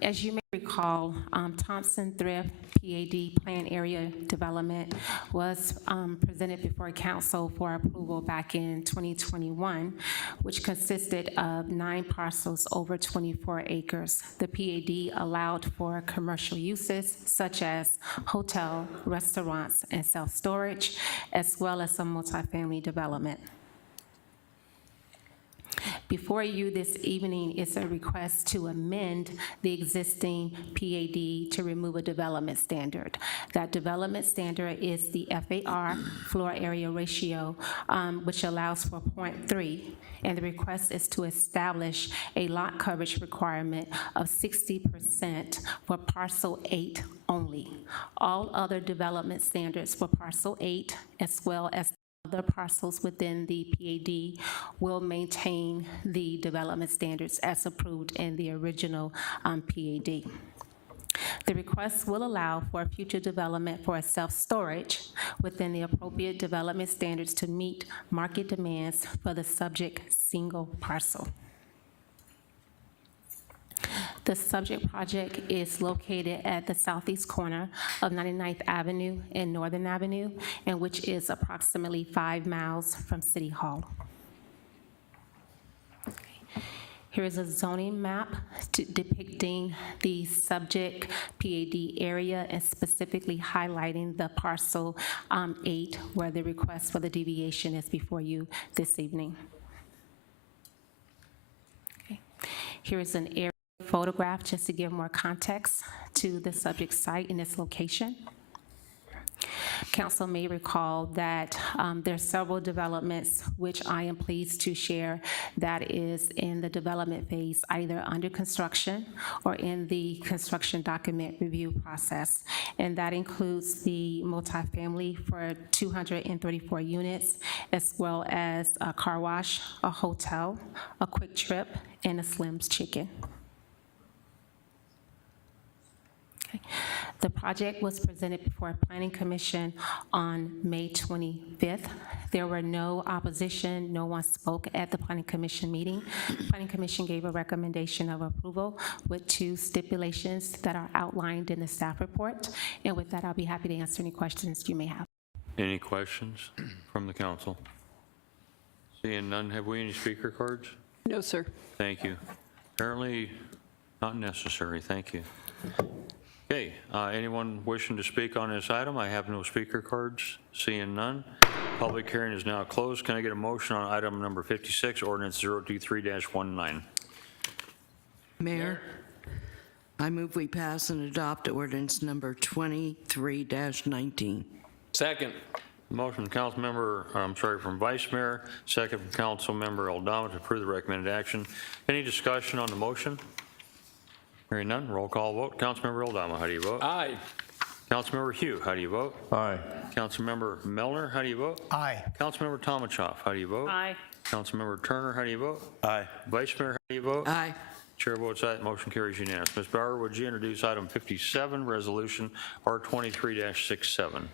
As you may recall, Thompson Thrift PAD Plan Area Development was presented before Council for approval back in 2021, which consisted of 9 parcels over 24 acres. The PAD allowed for commercial uses such as hotel, restaurants, and self-storage, as well as some multifamily development. Before you this evening is a request to amend the existing PAD to remove a development standard. That development standard is the FAR, floor area ratio, which allows for 0.3, and the request is to establish a lot coverage requirement of 60% for parcel 8 only. All other development standards for parcel 8, as well as other parcels within the PAD, will maintain the development standards as approved in the original PAD. The request will allow for future development for a self-storage within the appropriate development standards to meet market demands for the subject single parcel. The subject project is located at the southeast corner of 99th Avenue and Northern Avenue, and which is approximately 5 miles from City Hall. Here is a zoning map depicting the subject PAD area and specifically highlighting the parcel 8, where the request for the deviation is before you this evening. Okay. Here is an area photograph just to give more context to the subject site and its location. Council may recall that there are several developments which I am pleased to share that is in the development phase, either under construction or in the construction document review process. And that includes the multifamily for 234 units, as well as a car wash, a hotel, a Quick Trip, and a Slim's Chicken. The project was presented before Planning Commission on May 25th. There were no opposition, no one spoke at the Planning Commission meeting. Planning Commission gave a recommendation of approval with 2 stipulations that are outlined in the staff report. And with that, I'll be happy to answer any questions you may have. Any questions from the council? Seeing none, have we any speaker cards? No, sir. Thank you. Apparently not necessary, thank you. Okay, anyone wishing to speak on this item? I have no speaker cards. Seeing none. Public hearing is now closed. Can I get a motion on item number 56, ordinance 023-19? Mayor, I move we pass and adopt ordinance number 23-19. Second. Motion from from Vice Mayor, second from Council Member Aldama to approve the recommended action. Any discussion on the motion? Hearing none, roll call vote. Councilmember Aldama, how do you vote? Aye. Councilmember Hugh, how do you vote? Aye. Councilmember Melner, how do you vote? Aye. Councilmember Tomachoff, how do you vote? Aye. Councilmember Turner, how do you vote? Aye. Vice Mayor, how do you vote? Aye. Chair votes aye, motion carries unanimous. Ms. Bauer, would you introduce item 57, resolution R23-67?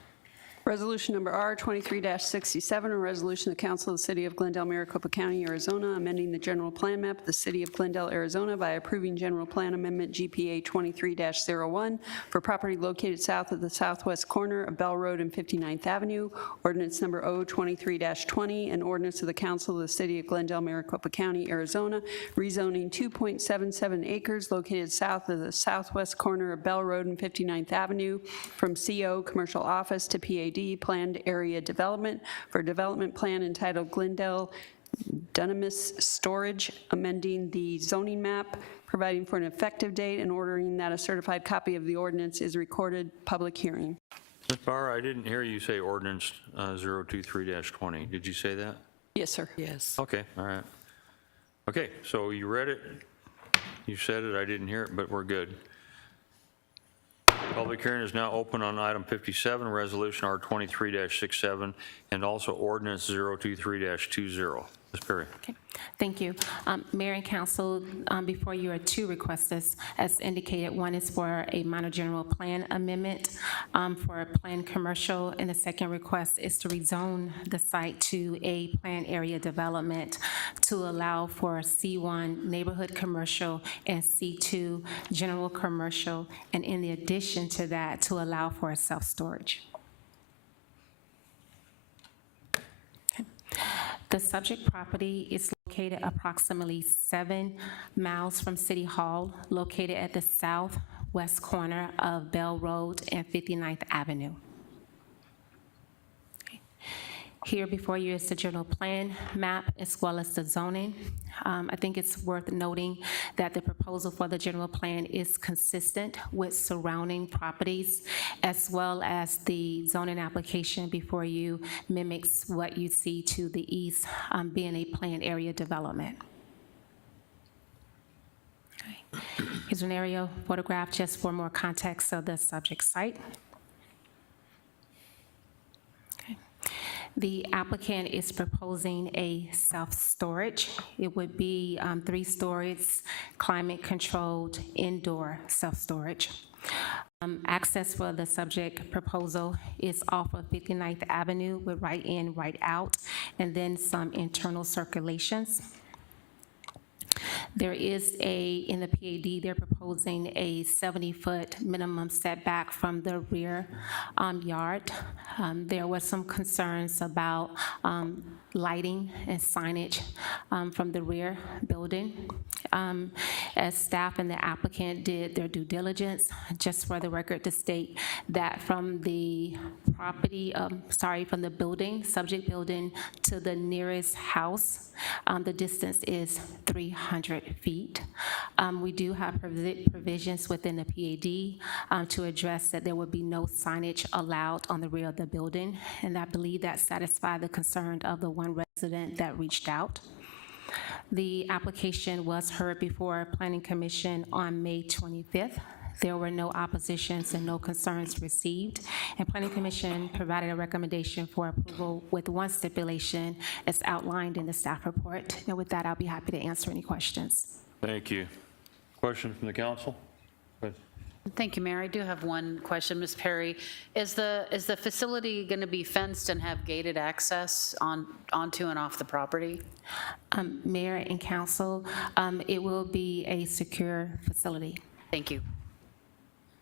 Resolution number R23-67, a resolution of the Council of the City of Glendale, Maricopa County, Arizona, amending the general plan map of the City of Glendale, Arizona by approving General Plan Amendment GPA 23-01 for property located south of the southwest corner of Bell Road and 59th Avenue, ordinance number O23-20, an ordinance of the Council of the City of Glendale, Maricopa County, Arizona, rezoning 2.77 acres located south of the southwest corner of Bell Road and 59th Avenue from CO Commercial Office to PAD Planned Area Development for a development plan entitled Glendale Dunamis Storage, amending the zoning map, providing for an effective date, and ordering that a certified copy of the ordinance is recorded. Public hearing. Ms. Bauer, I didn't hear you say ordinance 023-20. Did you say that? Yes, sir. Yes. Okay, all right. Okay, so you read it, you said it, I didn't hear it, but we're good. Public hearing is now open on item 57, resolution R23-67, and also ordinance 023-20. Ms. Perry. Okay, thank you. Mayor and Council, before you are two requests, as indicated. One is for a minor general plan amendment for a planned commercial, and the second request is to rezone the site to a planned area development to allow for C1 neighborhood commercial and C2 general commercial, and in addition to that, to allow for a self-storage. The subject property is located approximately 7 miles from City Hall, located at the southwest corner of Bell Road and 59th Avenue. Here before you is the general plan map as well as the zoning. I think it's worth noting that the proposal for the general plan is consistent with surrounding properties, as well as the zoning application before you mimics what you see to the east, being a planned area development. Okay. Here's an aerial photograph just for more context of the subject site. The applicant is proposing a self-storage. It would be 3 stories, climate-controlled, indoor self-storage. Access for the subject proposal is off of 59th Avenue with right in, right out, and then some internal circulations. There is in the PAD, they're proposing a 70-foot minimum setback from the rear yard. There was some concerns about lighting and signage from the rear building. As staff and the applicant did their due diligence, just for the record to state that from the property, from the building, subject building to the nearest house, the distance is 300 feet. We do have provisions within the PAD to address that there would be no signage allowed on the rear of the building, and I believe that satisfied the concern of the one resident that reached out. The application was heard before Planning Commission on May 25th. There were no oppositions and no concerns received, and Planning Commission provided a recommendation for approval with one stipulation as outlined in the staff report. And with that, I'll be happy to answer any questions. Thank you. Question from the council? Thank you, Mayor. I do have one question, Ms. Perry. Is the facility going to be fenced and have gated access onto and off the property? Mayor and Council, it will be a secure facility. Thank you.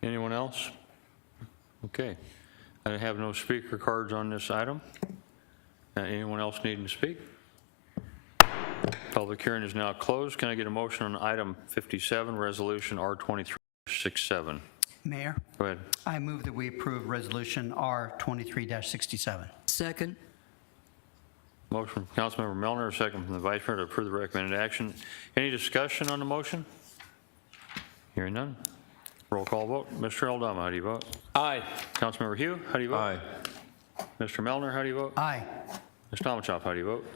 Anyone else? Okay. I have no speaker cards on this item. Anyone else needing to speak? Public hearing is now closed. Can I get a motion on item 57, resolution R2367? Mayor, Go ahead. I move that we approve Resolution R23-67. Second. Motion from Councilmember Melner, a second from the Vice Mayor to approve the recommended action. Any discussion on the motion? Hearing none. Roll call vote. Mr. Aldama, how do you vote? Aye. Councilmember Hugh, how do you vote? Aye. Mr. Melner, how do you vote? Aye. Ms. Tomachoff, how do you vote?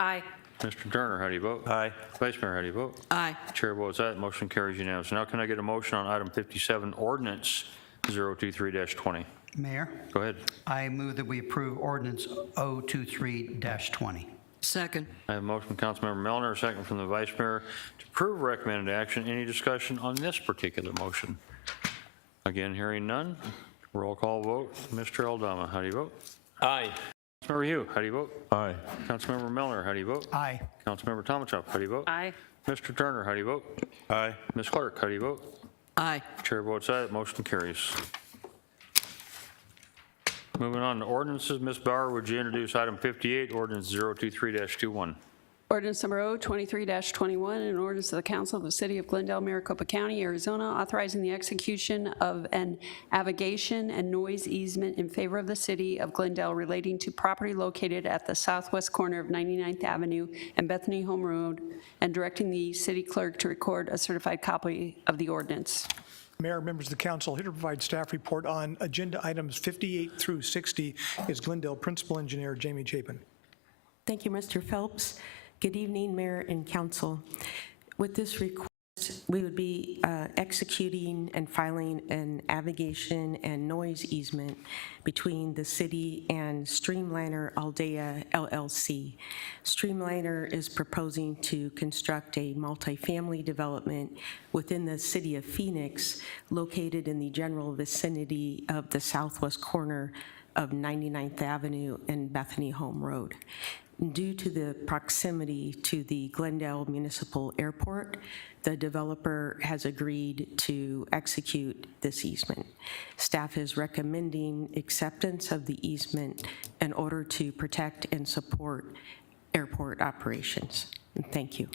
Aye. Mr. Turner, how do you vote? Aye. Vice Mayor, how do you vote? Aye. Chair votes aye. Motion carries unanimous. Now can I get a motion on item 57, ordinance 023-20? Mayor, Go ahead. I move that we approve Ordinance 023-20. Second. I have a motion from Councilmember Melner, a second from the Vice Mayor to approve recommended action. Any discussion on this particular motion? Again, hearing none. Roll call vote. Mr. Aldama, how do you vote? Aye. Councilmember Hugh, how do you vote? Aye. Councilmember Melner, how do you vote? Aye. Councilmember Tomachoff, how do you vote? Aye. Mr. Turner, how do you vote? Aye. Ms. Clark, how do you vote? Aye. Chair votes aye. Motion carries. Moving on to ordinances. Ms. Bauer, would you introduce item 58, ordinance 023-21? Ordinance number O23-21, an ordinance of the Council of the City of Glendale, Maricopa County, Arizona, authorizing the execution of an abrogation and noise easement in favor of the City of Glendale relating to property located at the southwest corner of 99th Avenue and Bethany Home Road, and directing the city clerk to record a certified copy of the ordinance. Mayor, members of the council, here to provide staff report on agenda items 58 through 60 is Glendale Principal Engineer Jamie Chapin. Thank you, Mr. Phelps. Good evening, Mayor and Council. With this request, we would be executing and filing an abrogation and noise easement between the city and Streamliner Aldea LLC. Streamliner is proposing to construct a multifamily development within the city of Phoenix, located in the general vicinity of the southwest corner of 99th Avenue and Bethany Home Road. Due to the proximity to the Glendale Municipal Airport, the developer has agreed to execute this easement. Staff is recommending acceptance of the easement in order to protect and support airport operations. And thank you.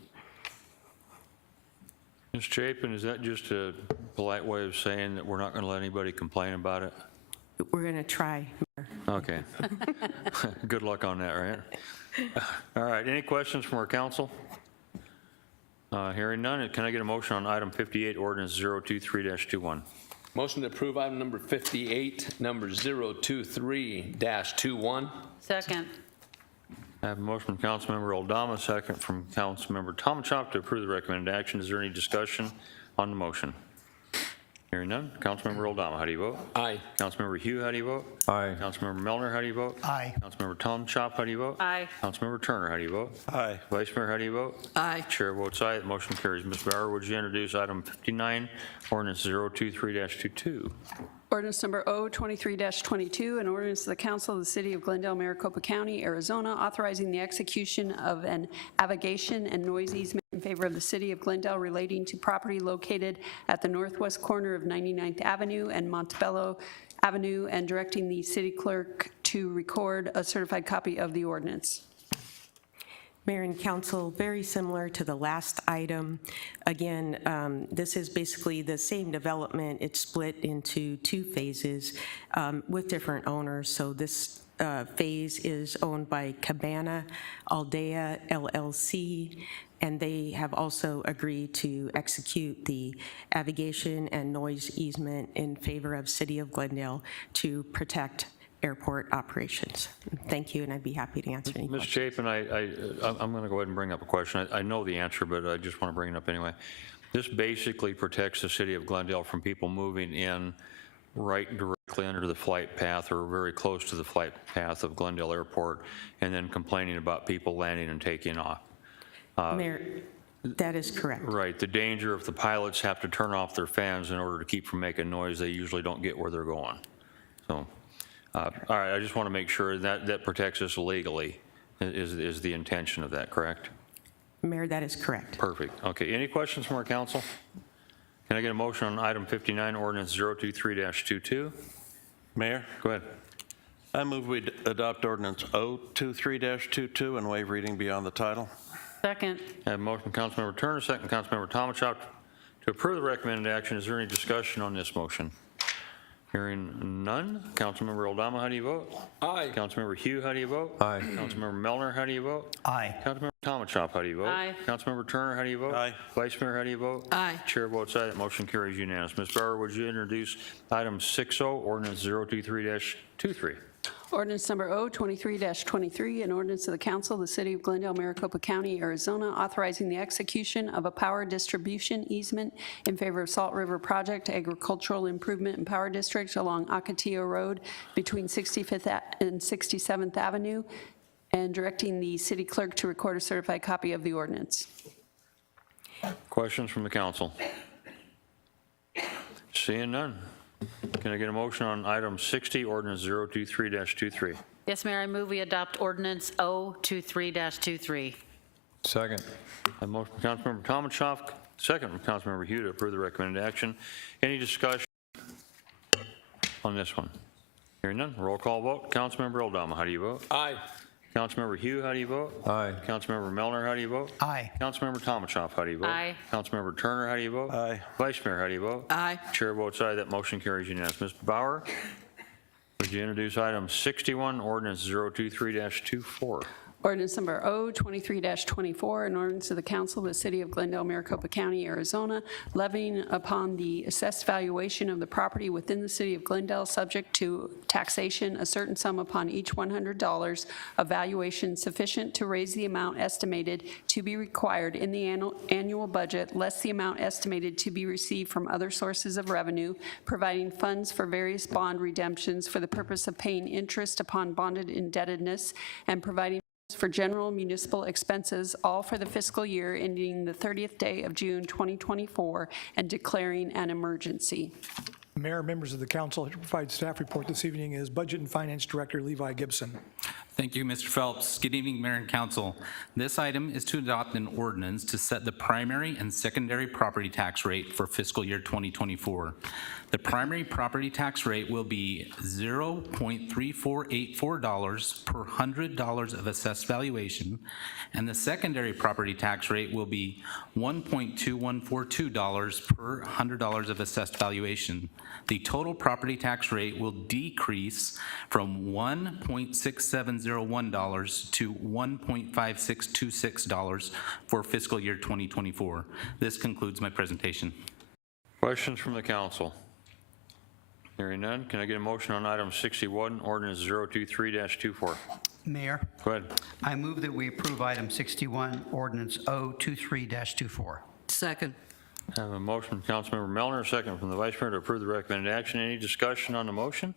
Ms. Chapin, is that just a polite way of saying that we're not going to let anybody complain about it? We're going to try, Mayor. Okay. Good luck on that, right? All right, any questions from our council? Hearing none, can I get a motion on item 58, ordinance 023-21? Motion to approve item number 58, number 023-21. Second. I have a motion from Councilmember Aldama, second from Councilmember Tomachoff to approve the recommended action. Is there any discussion on the motion? Hearing none. Councilmember Aldama, how do you vote? Aye. Councilmember Hugh, how do you vote? Aye. Councilmember Melner, how do you vote? Aye. Councilmember Tomachoff, how do you vote? Aye. Councilmember Turner, how do you vote? Aye. Vice Mayor, how do you vote? Aye. Chair votes aye. The motion carries. Ms. Bauer, would you introduce item 59, ordinance 023-22? Ordinance number O23-22, an ordinance of the Council of the City of Glendale, Maricopa County, Arizona, authorizing the execution of an abrogation and noise easement in favor of the City of Glendale relating to property located at the northwest corner of 99th Avenue and Montebello Avenue, and directing the city clerk to record a certified copy of the ordinance. Mayor and Council, very similar to the last item. Again, this is basically the same development. It's split into two phases with different owners. So this phase is owned by Cabana Aldea LLC, and they have also agreed to execute the abrogation and noise easement in favor of City of Glendale to protect airport operations. Thank you, and I'd be happy to answer any Ms. questions. Chapin, I'm going to go ahead and bring up a question. I know the answer, but I just want to bring it up anyway. This basically protects the City of Glendale from people moving in right directly under the flight path or very close to the flight path of Glendale Airport, and then complaining about people landing and taking off. Mayor, that is correct. Right. The danger if the pilots have to turn off their fans in order to keep from making noise, they usually don't get where they're going. So, all right, I just want to make sure that protects us legally is the intention of that, correct? Mayor, that is correct. Perfect. Okay, any questions from our council? Can I get a motion on item 59, ordinance 023-22? Mayor? Go ahead. I move we adopt ordinance 023-22 and waive reading beyond the title. Second. I have a motion from Councilmember Turner, second from Councilmember Tomachoff to approve the recommended action. Is there any discussion on this motion? Hearing none. Councilmember Aldama, how do you vote? Aye. Councilmember Hugh, how do you vote? Aye. Councilmember Melner, how do you vote? Aye. Councilmember Tomachoff, how do you vote? Aye. Councilmember Turner, how do you vote? Aye. Vice Mayor, how do you vote? Aye. Chair votes aye. That motion carries unanimous. Ms. Bauer, would you introduce item 6.0, ordinance 023-23? Ordinance number O23-23, an ordinance of the council of the city of Glendale, Maricopa County, Arizona, authorizing the execution of a power distribution easement in favor of Salt River Project Agricultural Improvement and Power District along Ocotillo Road between 65th and 67th Avenue, and directing the city clerk to record a certified copy of the ordinance. Questions from the council? Seeing none. Can I get a motion on item 60, ordinance 023-23? Yes, Mayor, I move we adopt ordinance O23-23. Second. A motion from Councilmember Tomachoff, second from Councilmember Hugh to approve the recommended action. Any discussion on this one? Hearing none, roll call vote. Councilmember Aldama, how do you vote? Aye. Councilmember Hugh, how do you vote? Aye. Councilmember Melner, how do you vote? Aye. Councilmember Tomachoff, how do you vote? Aye. Councilmember Turner, how do you vote? Aye. Vice Mayor, how do you vote? Aye. Chair votes aye. That motion carries unanimous. Ms. Bauer, would you introduce item 61, ordinance 023-24? Ordinance number O23-24, an ordinance of the council of the city of Glendale, Maricopa County, Arizona, levying upon the assessed valuation of the property within the city of Glendale, subject to taxation, a certain sum upon each $100 of valuation sufficient to raise the amount estimated to be required in the annual budget, less the amount estimated to be received from other sources of revenue, providing funds for various bond redemptions for the purpose of paying interest upon bonded indebtedness, and providing for general municipal expenses, all for the fiscal year ending the 30th day of June 2024, and declaring an emergency. Mayor, members of the council, here to provide staff report this evening is Budget and Finance Director Levi Gibson. Thank you, Mr. Phelps. Good evening, Mayor and Council. This item is to adopt an ordinance to set the primary and secondary property tax rate for fiscal year 2024. The primary property tax rate will be $0.3484 per $100 of assessed valuation, and the secondary property tax rate will be $1.2142 per $100 of assessed valuation. The total property tax rate will decrease from $1.6701 to $1.5626 for fiscal year 2024. This concludes my presentation. Questions from the council? Hearing none, can I get a motion on item 61, ordinance 023-24? Mayor, Go ahead. I move that we approve item 61, ordinance O23-24. Second. I have a motion from Councilmember Melner, a second from the Vice Mayor to approve the recommended action. Any discussion on the motion?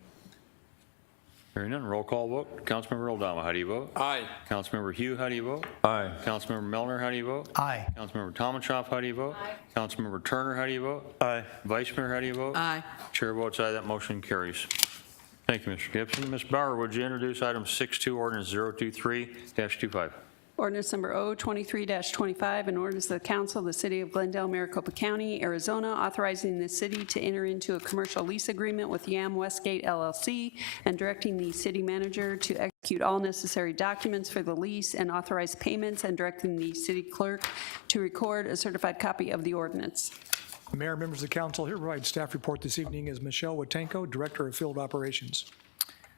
Hearing none, roll call vote. Councilmember Aldama, how do you vote? Aye. Councilmember Hugh, how do you vote? Aye. Councilmember Melner, how do you vote? Aye. Councilmember Tomachoff, how do you vote? Aye. Councilmember Turner, how do you vote? Aye. Vice Mayor, how do you vote? Aye. Chair votes aye. That motion carries. Thank you, Mr. Gibson. Ms. Bauer, would you introduce item 62, ordinance 023-25? Ordinance number O23-25, an ordinance of the council of the city of Glendale, Maricopa County, Arizona, authorizing the city to enter into a commercial lease agreement with Yam Westgate LLC and directing the city manager to execute all necessary documents for the lease and authorize payments, and directing the city clerk to record a certified copy of the ordinance. Mayor, members of the council, here to provide staff report this evening is Michelle Watenko, Director of Field Operations.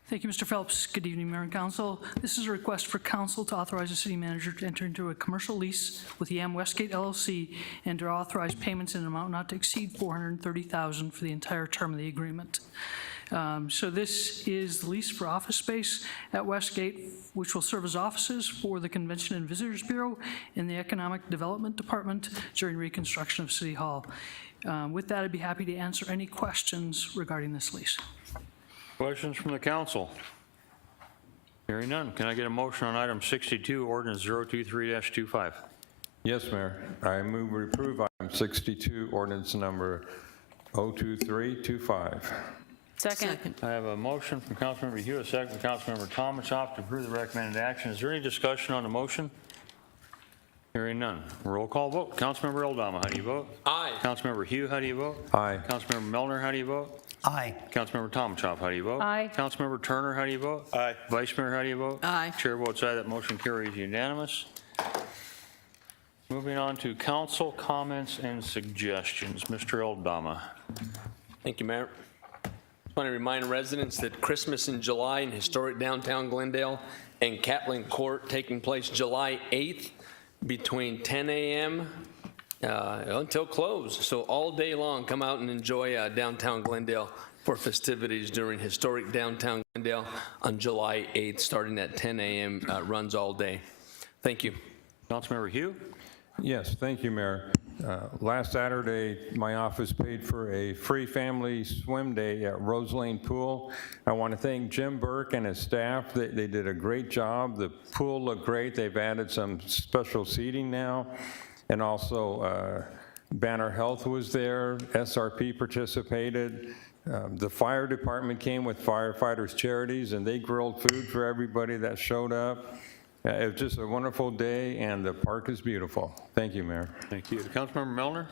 Thank you, Mr. Phelps. Good evening, Mayor and Council. This is a request for council to authorize the city manager to enter into a commercial lease with Yam Westgate LLC and to authorize payments in an amount not to exceed $430,000 for the entire term of the agreement. So this is the lease for office space at Westgate, which will serve as offices for the Convention and Visitors Bureau and the Economic Development Department during reconstruction of City Hall. With that, I'd be happy to answer any questions regarding this lease. Questions from the council? Hearing none, can I get a motion on item 62, ordinance 023-25? Yes, Mayor. I move we approve item 62, ordinance number 023-25. Second. I have a motion from Councilmember Hugh, a second from Councilmember Tomachoff to approve the recommended action. Is there any discussion on the motion? Hearing none. Roll call vote. Councilmember Aldama, how do you vote? Aye. Councilmember Hugh, how do you vote? Aye. Councilmember Melner, how do you vote? Aye. Councilmember Tomachoff, how do you vote? Aye. Councilmember Turner, how do you vote? Aye. Vice Mayor, how do you vote? Aye. Chair votes aye. That motion carries unanimous. Moving on to council comments and suggestions. Mr. Aldama. Thank you, Mayor. I want to remind residents that Christmas in July in historic downtown Glendale and Catlin Court taking place July 8th between 10 a.m. Until close. So all day long, come out and enjoy downtown Glendale for festivities during historic downtown Glendale on July 8th, starting at 10 a.m. Runs all day. Thank you. Councilmember Hugh. Yes, thank you, Mayor. Last Saturday, my office paid for a free family swim day at Rose Lane Pool. I want to thank Jim Burke and his staff. They did a great job. The pool looked great. They've added some special seating now. And also, Banner Health was there. SRP participated. The fire department came with Firefighters Charities, and they grilled food for everybody that showed up. It was just a wonderful day, and the park is beautiful. Thank you, Mayor. Thank you. Councilmember Milner.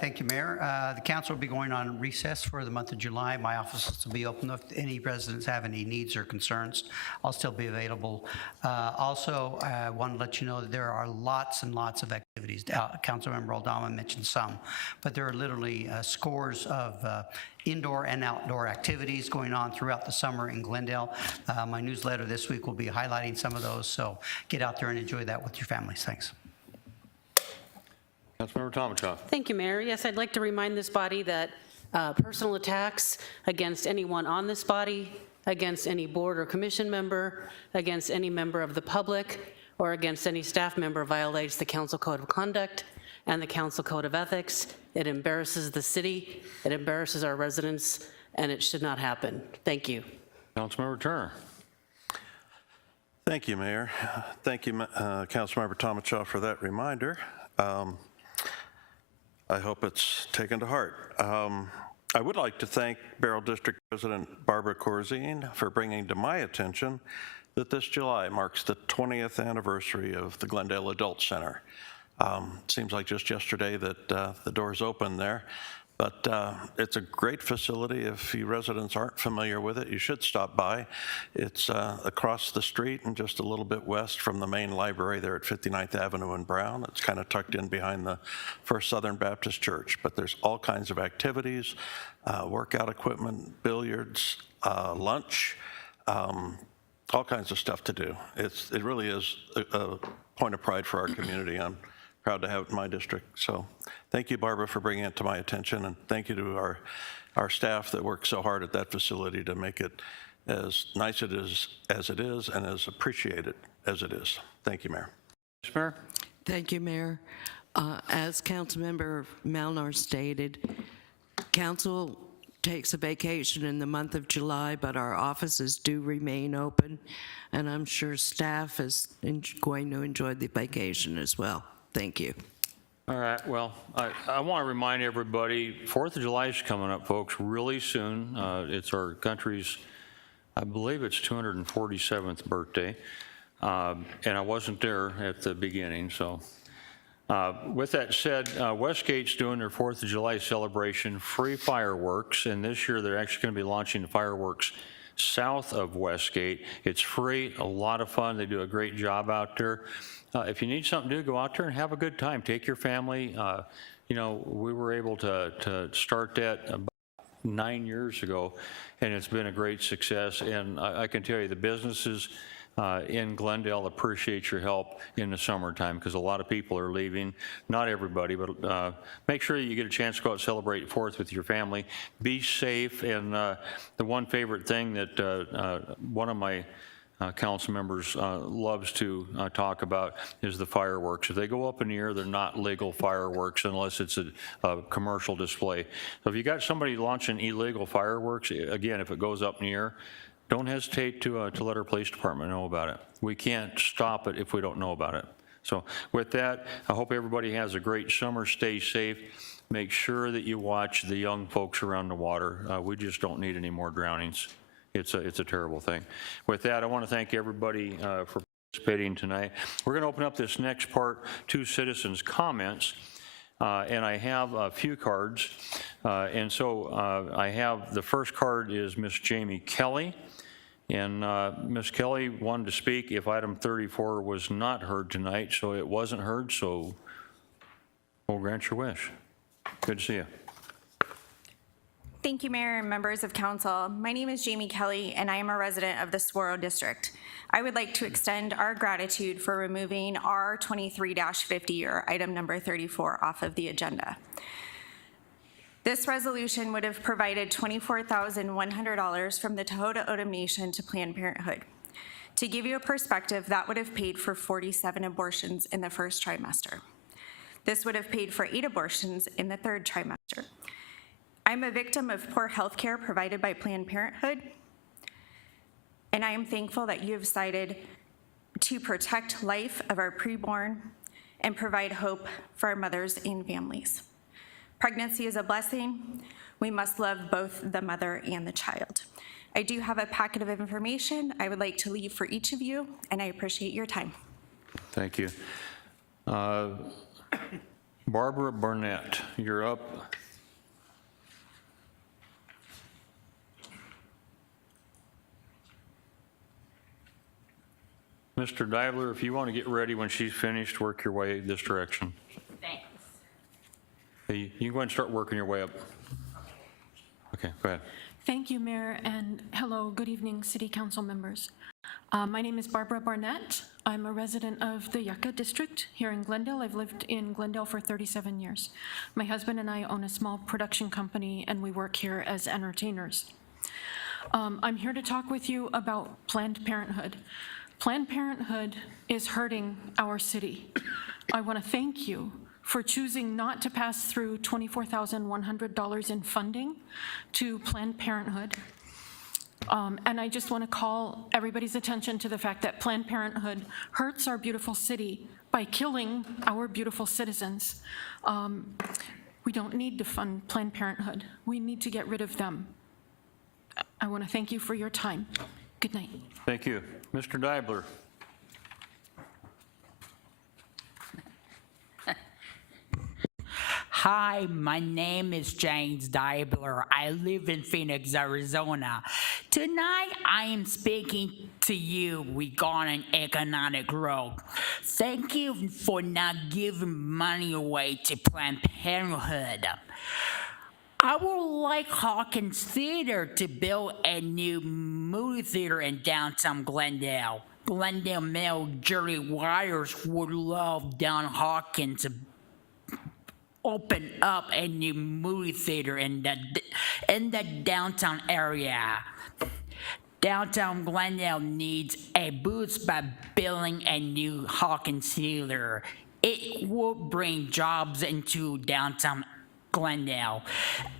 Thank you, Mayor. The council will be going on recess for the month of July. My office will be open if any residents have any needs or concerns. I'll still be available. Also, I want to let you know that there are lots and lots of activities. Councilmember Aldama mentioned some, but there are literally scores of indoor and outdoor activities going on throughout the summer in Glendale. My newsletter this week will be highlighting some of those, so get out there and enjoy that with your families. Thanks. Councilmember Tomachoff. Thank you, Mayor. Yes, I'd like to remind this body that personal attacks against anyone on this body, against any board or commission member, against any member of the public, or against any staff member violates the Council Code of Conduct and the Council Code of Ethics. It embarrasses the city, it embarrasses our residents, and it should not happen. Thank you. Councilmember Turner. Thank you, Mayor. Thank you, Councilmember Tomachoff, for that reminder. I hope it's taken to heart. I would like to thank Barrow District President Barbara Corzine for bringing to my attention that this July marks the 20th anniversary of the Glendale Adult Center. Seems like just yesterday that the doors opened there, but it's a great facility. If you residents aren't familiar with it, you should stop by. It's across the street and just a little bit west from the main library there at 59th Avenue and Brown. It's kind of tucked in behind the First Southern Baptist Church, but there's all kinds of activities, workout equipment, billiards, lunch, all kinds of stuff to do. It really is a point of pride for our community. I'm proud to have it in my district. So thank you, Barbara, for bringing it to my attention, and thank you to our staff that worked so hard at that facility to make it as nice as it is and as appreciated as it is. Thank you, Mayor. Mayor. Thank you, Mayor. As Councilmember Malnar stated, Council takes a vacation in the month of July, but our offices do remain open, and I'm sure staff is going to enjoy the vacation as well. Thank you. All right, well, I want to remind everybody, 4th of July is coming up, folks, really soon. It's our country's, I believe it's 247th birthday, and I wasn't there at the beginning, so. With that said, Westgate's doing their 4th of July celebration, free fireworks, and this year they're actually going to be launching fireworks south of Westgate. It's free, a lot of fun. They do a great job out there. If you need something to do, go out there and have a good time. Take your family. You know, we were able to start that about 9 years ago, and it's been a great success. And I can tell you the businesses in Glendale appreciate your help in the summertime because a lot of people are leaving. Not everybody, but make sure you get a chance to go out and celebrate 4th with your family. Be safe, and the one favorite thing that one of my council members loves to talk about is the fireworks. If they go up in the air, they're not legal fireworks unless it's a commercial display. So if you got somebody launching illegal fireworks, again, if it goes up in the air, don't hesitate to let our police department know about it. We can't stop it if we don't know about it. So with that, I hope everybody has a great summer. Stay safe. Make sure that you watch the young folks around the water. We just don't need any more drownings. It's a terrible thing. With that, I want to thank everybody for participating tonight. We're going to open up this next part to citizens' comments. And I have a few cards. And so I have, the first card is Miss Jamie Kelly. And Ms. Kelly wanted to speak if item 34 was not heard tonight, so it wasn't heard, so We'll grant your wish. Good to see you. Thank you, Mayor and members of council. My name is Jamie Kelly, and I am a resident of the Saguaro District. I would like to extend our gratitude for removing R 23-50, or item number 34, off of the agenda. This resolution would have provided $24,100 from the Tohoto O'odham Nation to Planned Parenthood. To give you a perspective, that would have paid for 47 abortions in the first trimester. This would have paid for 8 abortions in the third trimester. I'm a victim of poor health care provided by Planned Parenthood, and I am thankful that you have decided to protect life of our preborn and provide hope for our mothers and families. Pregnancy is a blessing. We must love both the mother and the child. I do have a packet of information I would like to leave for each of you, and I appreciate your time. Thank you. Barbara Burnett, you're up. Mr. Dibler, if you want to get ready when she's finished, work your way this direction. Thanks. Hey, you can go ahead and start working your way up. Okay, go ahead. Thank you, Mayor, and hello, good evening, City Council members. My name is Barbara Barnett. I'm a resident of the Yucca District here in Glendale. I've lived in Glendale for 37 years. My husband and I own a small production company, and we work here as entertainers. I'm here to talk with you about Planned Parenthood. Planned Parenthood is hurting our city. I want to thank you for choosing not to pass through $24,100 in funding to Planned Parenthood. And I just want to call everybody's attention to the fact that Planned Parenthood hurts our beautiful city by killing our beautiful citizens. We don't need to fund Planned Parenthood. We need to get rid of them. I want to thank you for your time. Good night. Thank you. Mr. Dibler. Hi, my name is James Dibler. I live in Phoenix, Arizona. Tonight, I am speaking to you regarding economic growth. Thank you for not giving money away to Planned Parenthood. I would like Hawkins Theater to build a new movie theater in downtown Glendale. Glendale male Jerry Wires would love Don Hawkins to open up a new movie theater in the downtown area. Downtown Glendale needs a boost by building a new Hawkins Theater. It will bring jobs into downtown Glendale.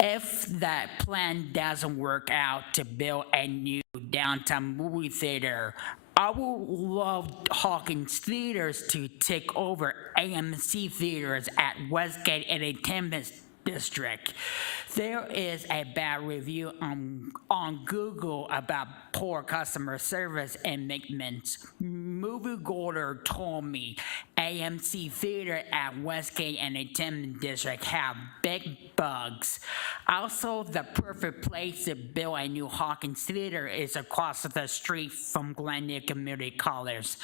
If that plan doesn't work out to build a new downtown movie theater, I would love Hawkins Theaters to take over AMC Theaters at Westgate Entertainment District. There is a bad review on Google about poor customer service and maintenance. Moviegoer told me AMC Theater at Westgate Entertainment District have big bugs. Also, the perfect place to build a new Hawkins Theater is across the street from Glendale Community College.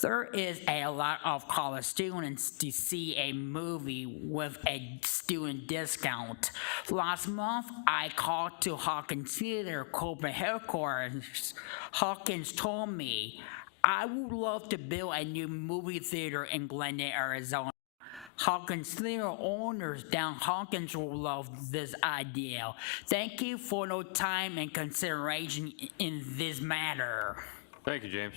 There is a lot of college students to see a movie with a student discount. Last month, I called to Hawkins Theater corporate headquarters. Hawkins told me, I would love to build a new movie theater in Glendale, Arizona. Hawkins Theater owners down Hawkins will love this idea. Thank you for your time and consideration in this matter. Thank you, James.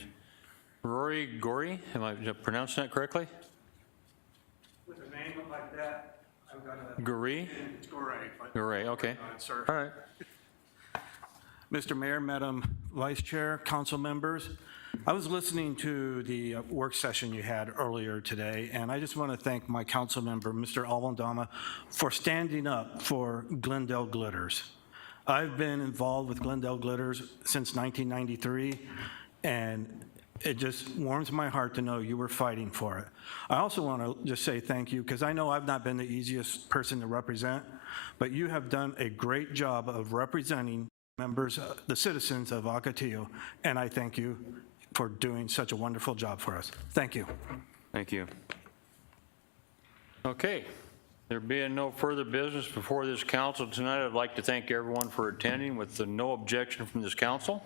Rory Gorey, am I pronouncing that correctly? With a name like that, I've got to... Gorey? It's Gorey. Gorey, okay. Sir. All right. Mr. Mayor, Madam Vice Chair, council members, I was listening to the work session you had earlier today, and I just want to thank my council member, Mr. Alvandama, for standing up for Glendale Glitters. I've been involved with Glendale Glitters since 1993, and it just warms my heart to know you were fighting for it. I also want to just say thank you, because I know I've not been the easiest person to represent, but you have done a great job of representing members, the citizens of Ocotillo, and I thank you for doing such a wonderful job for us. Thank you. Thank you. Okay. There being no further business before this council tonight, I'd like to thank everyone for attending. With no objection from this council,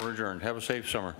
we're adjourned. Have a safe summer.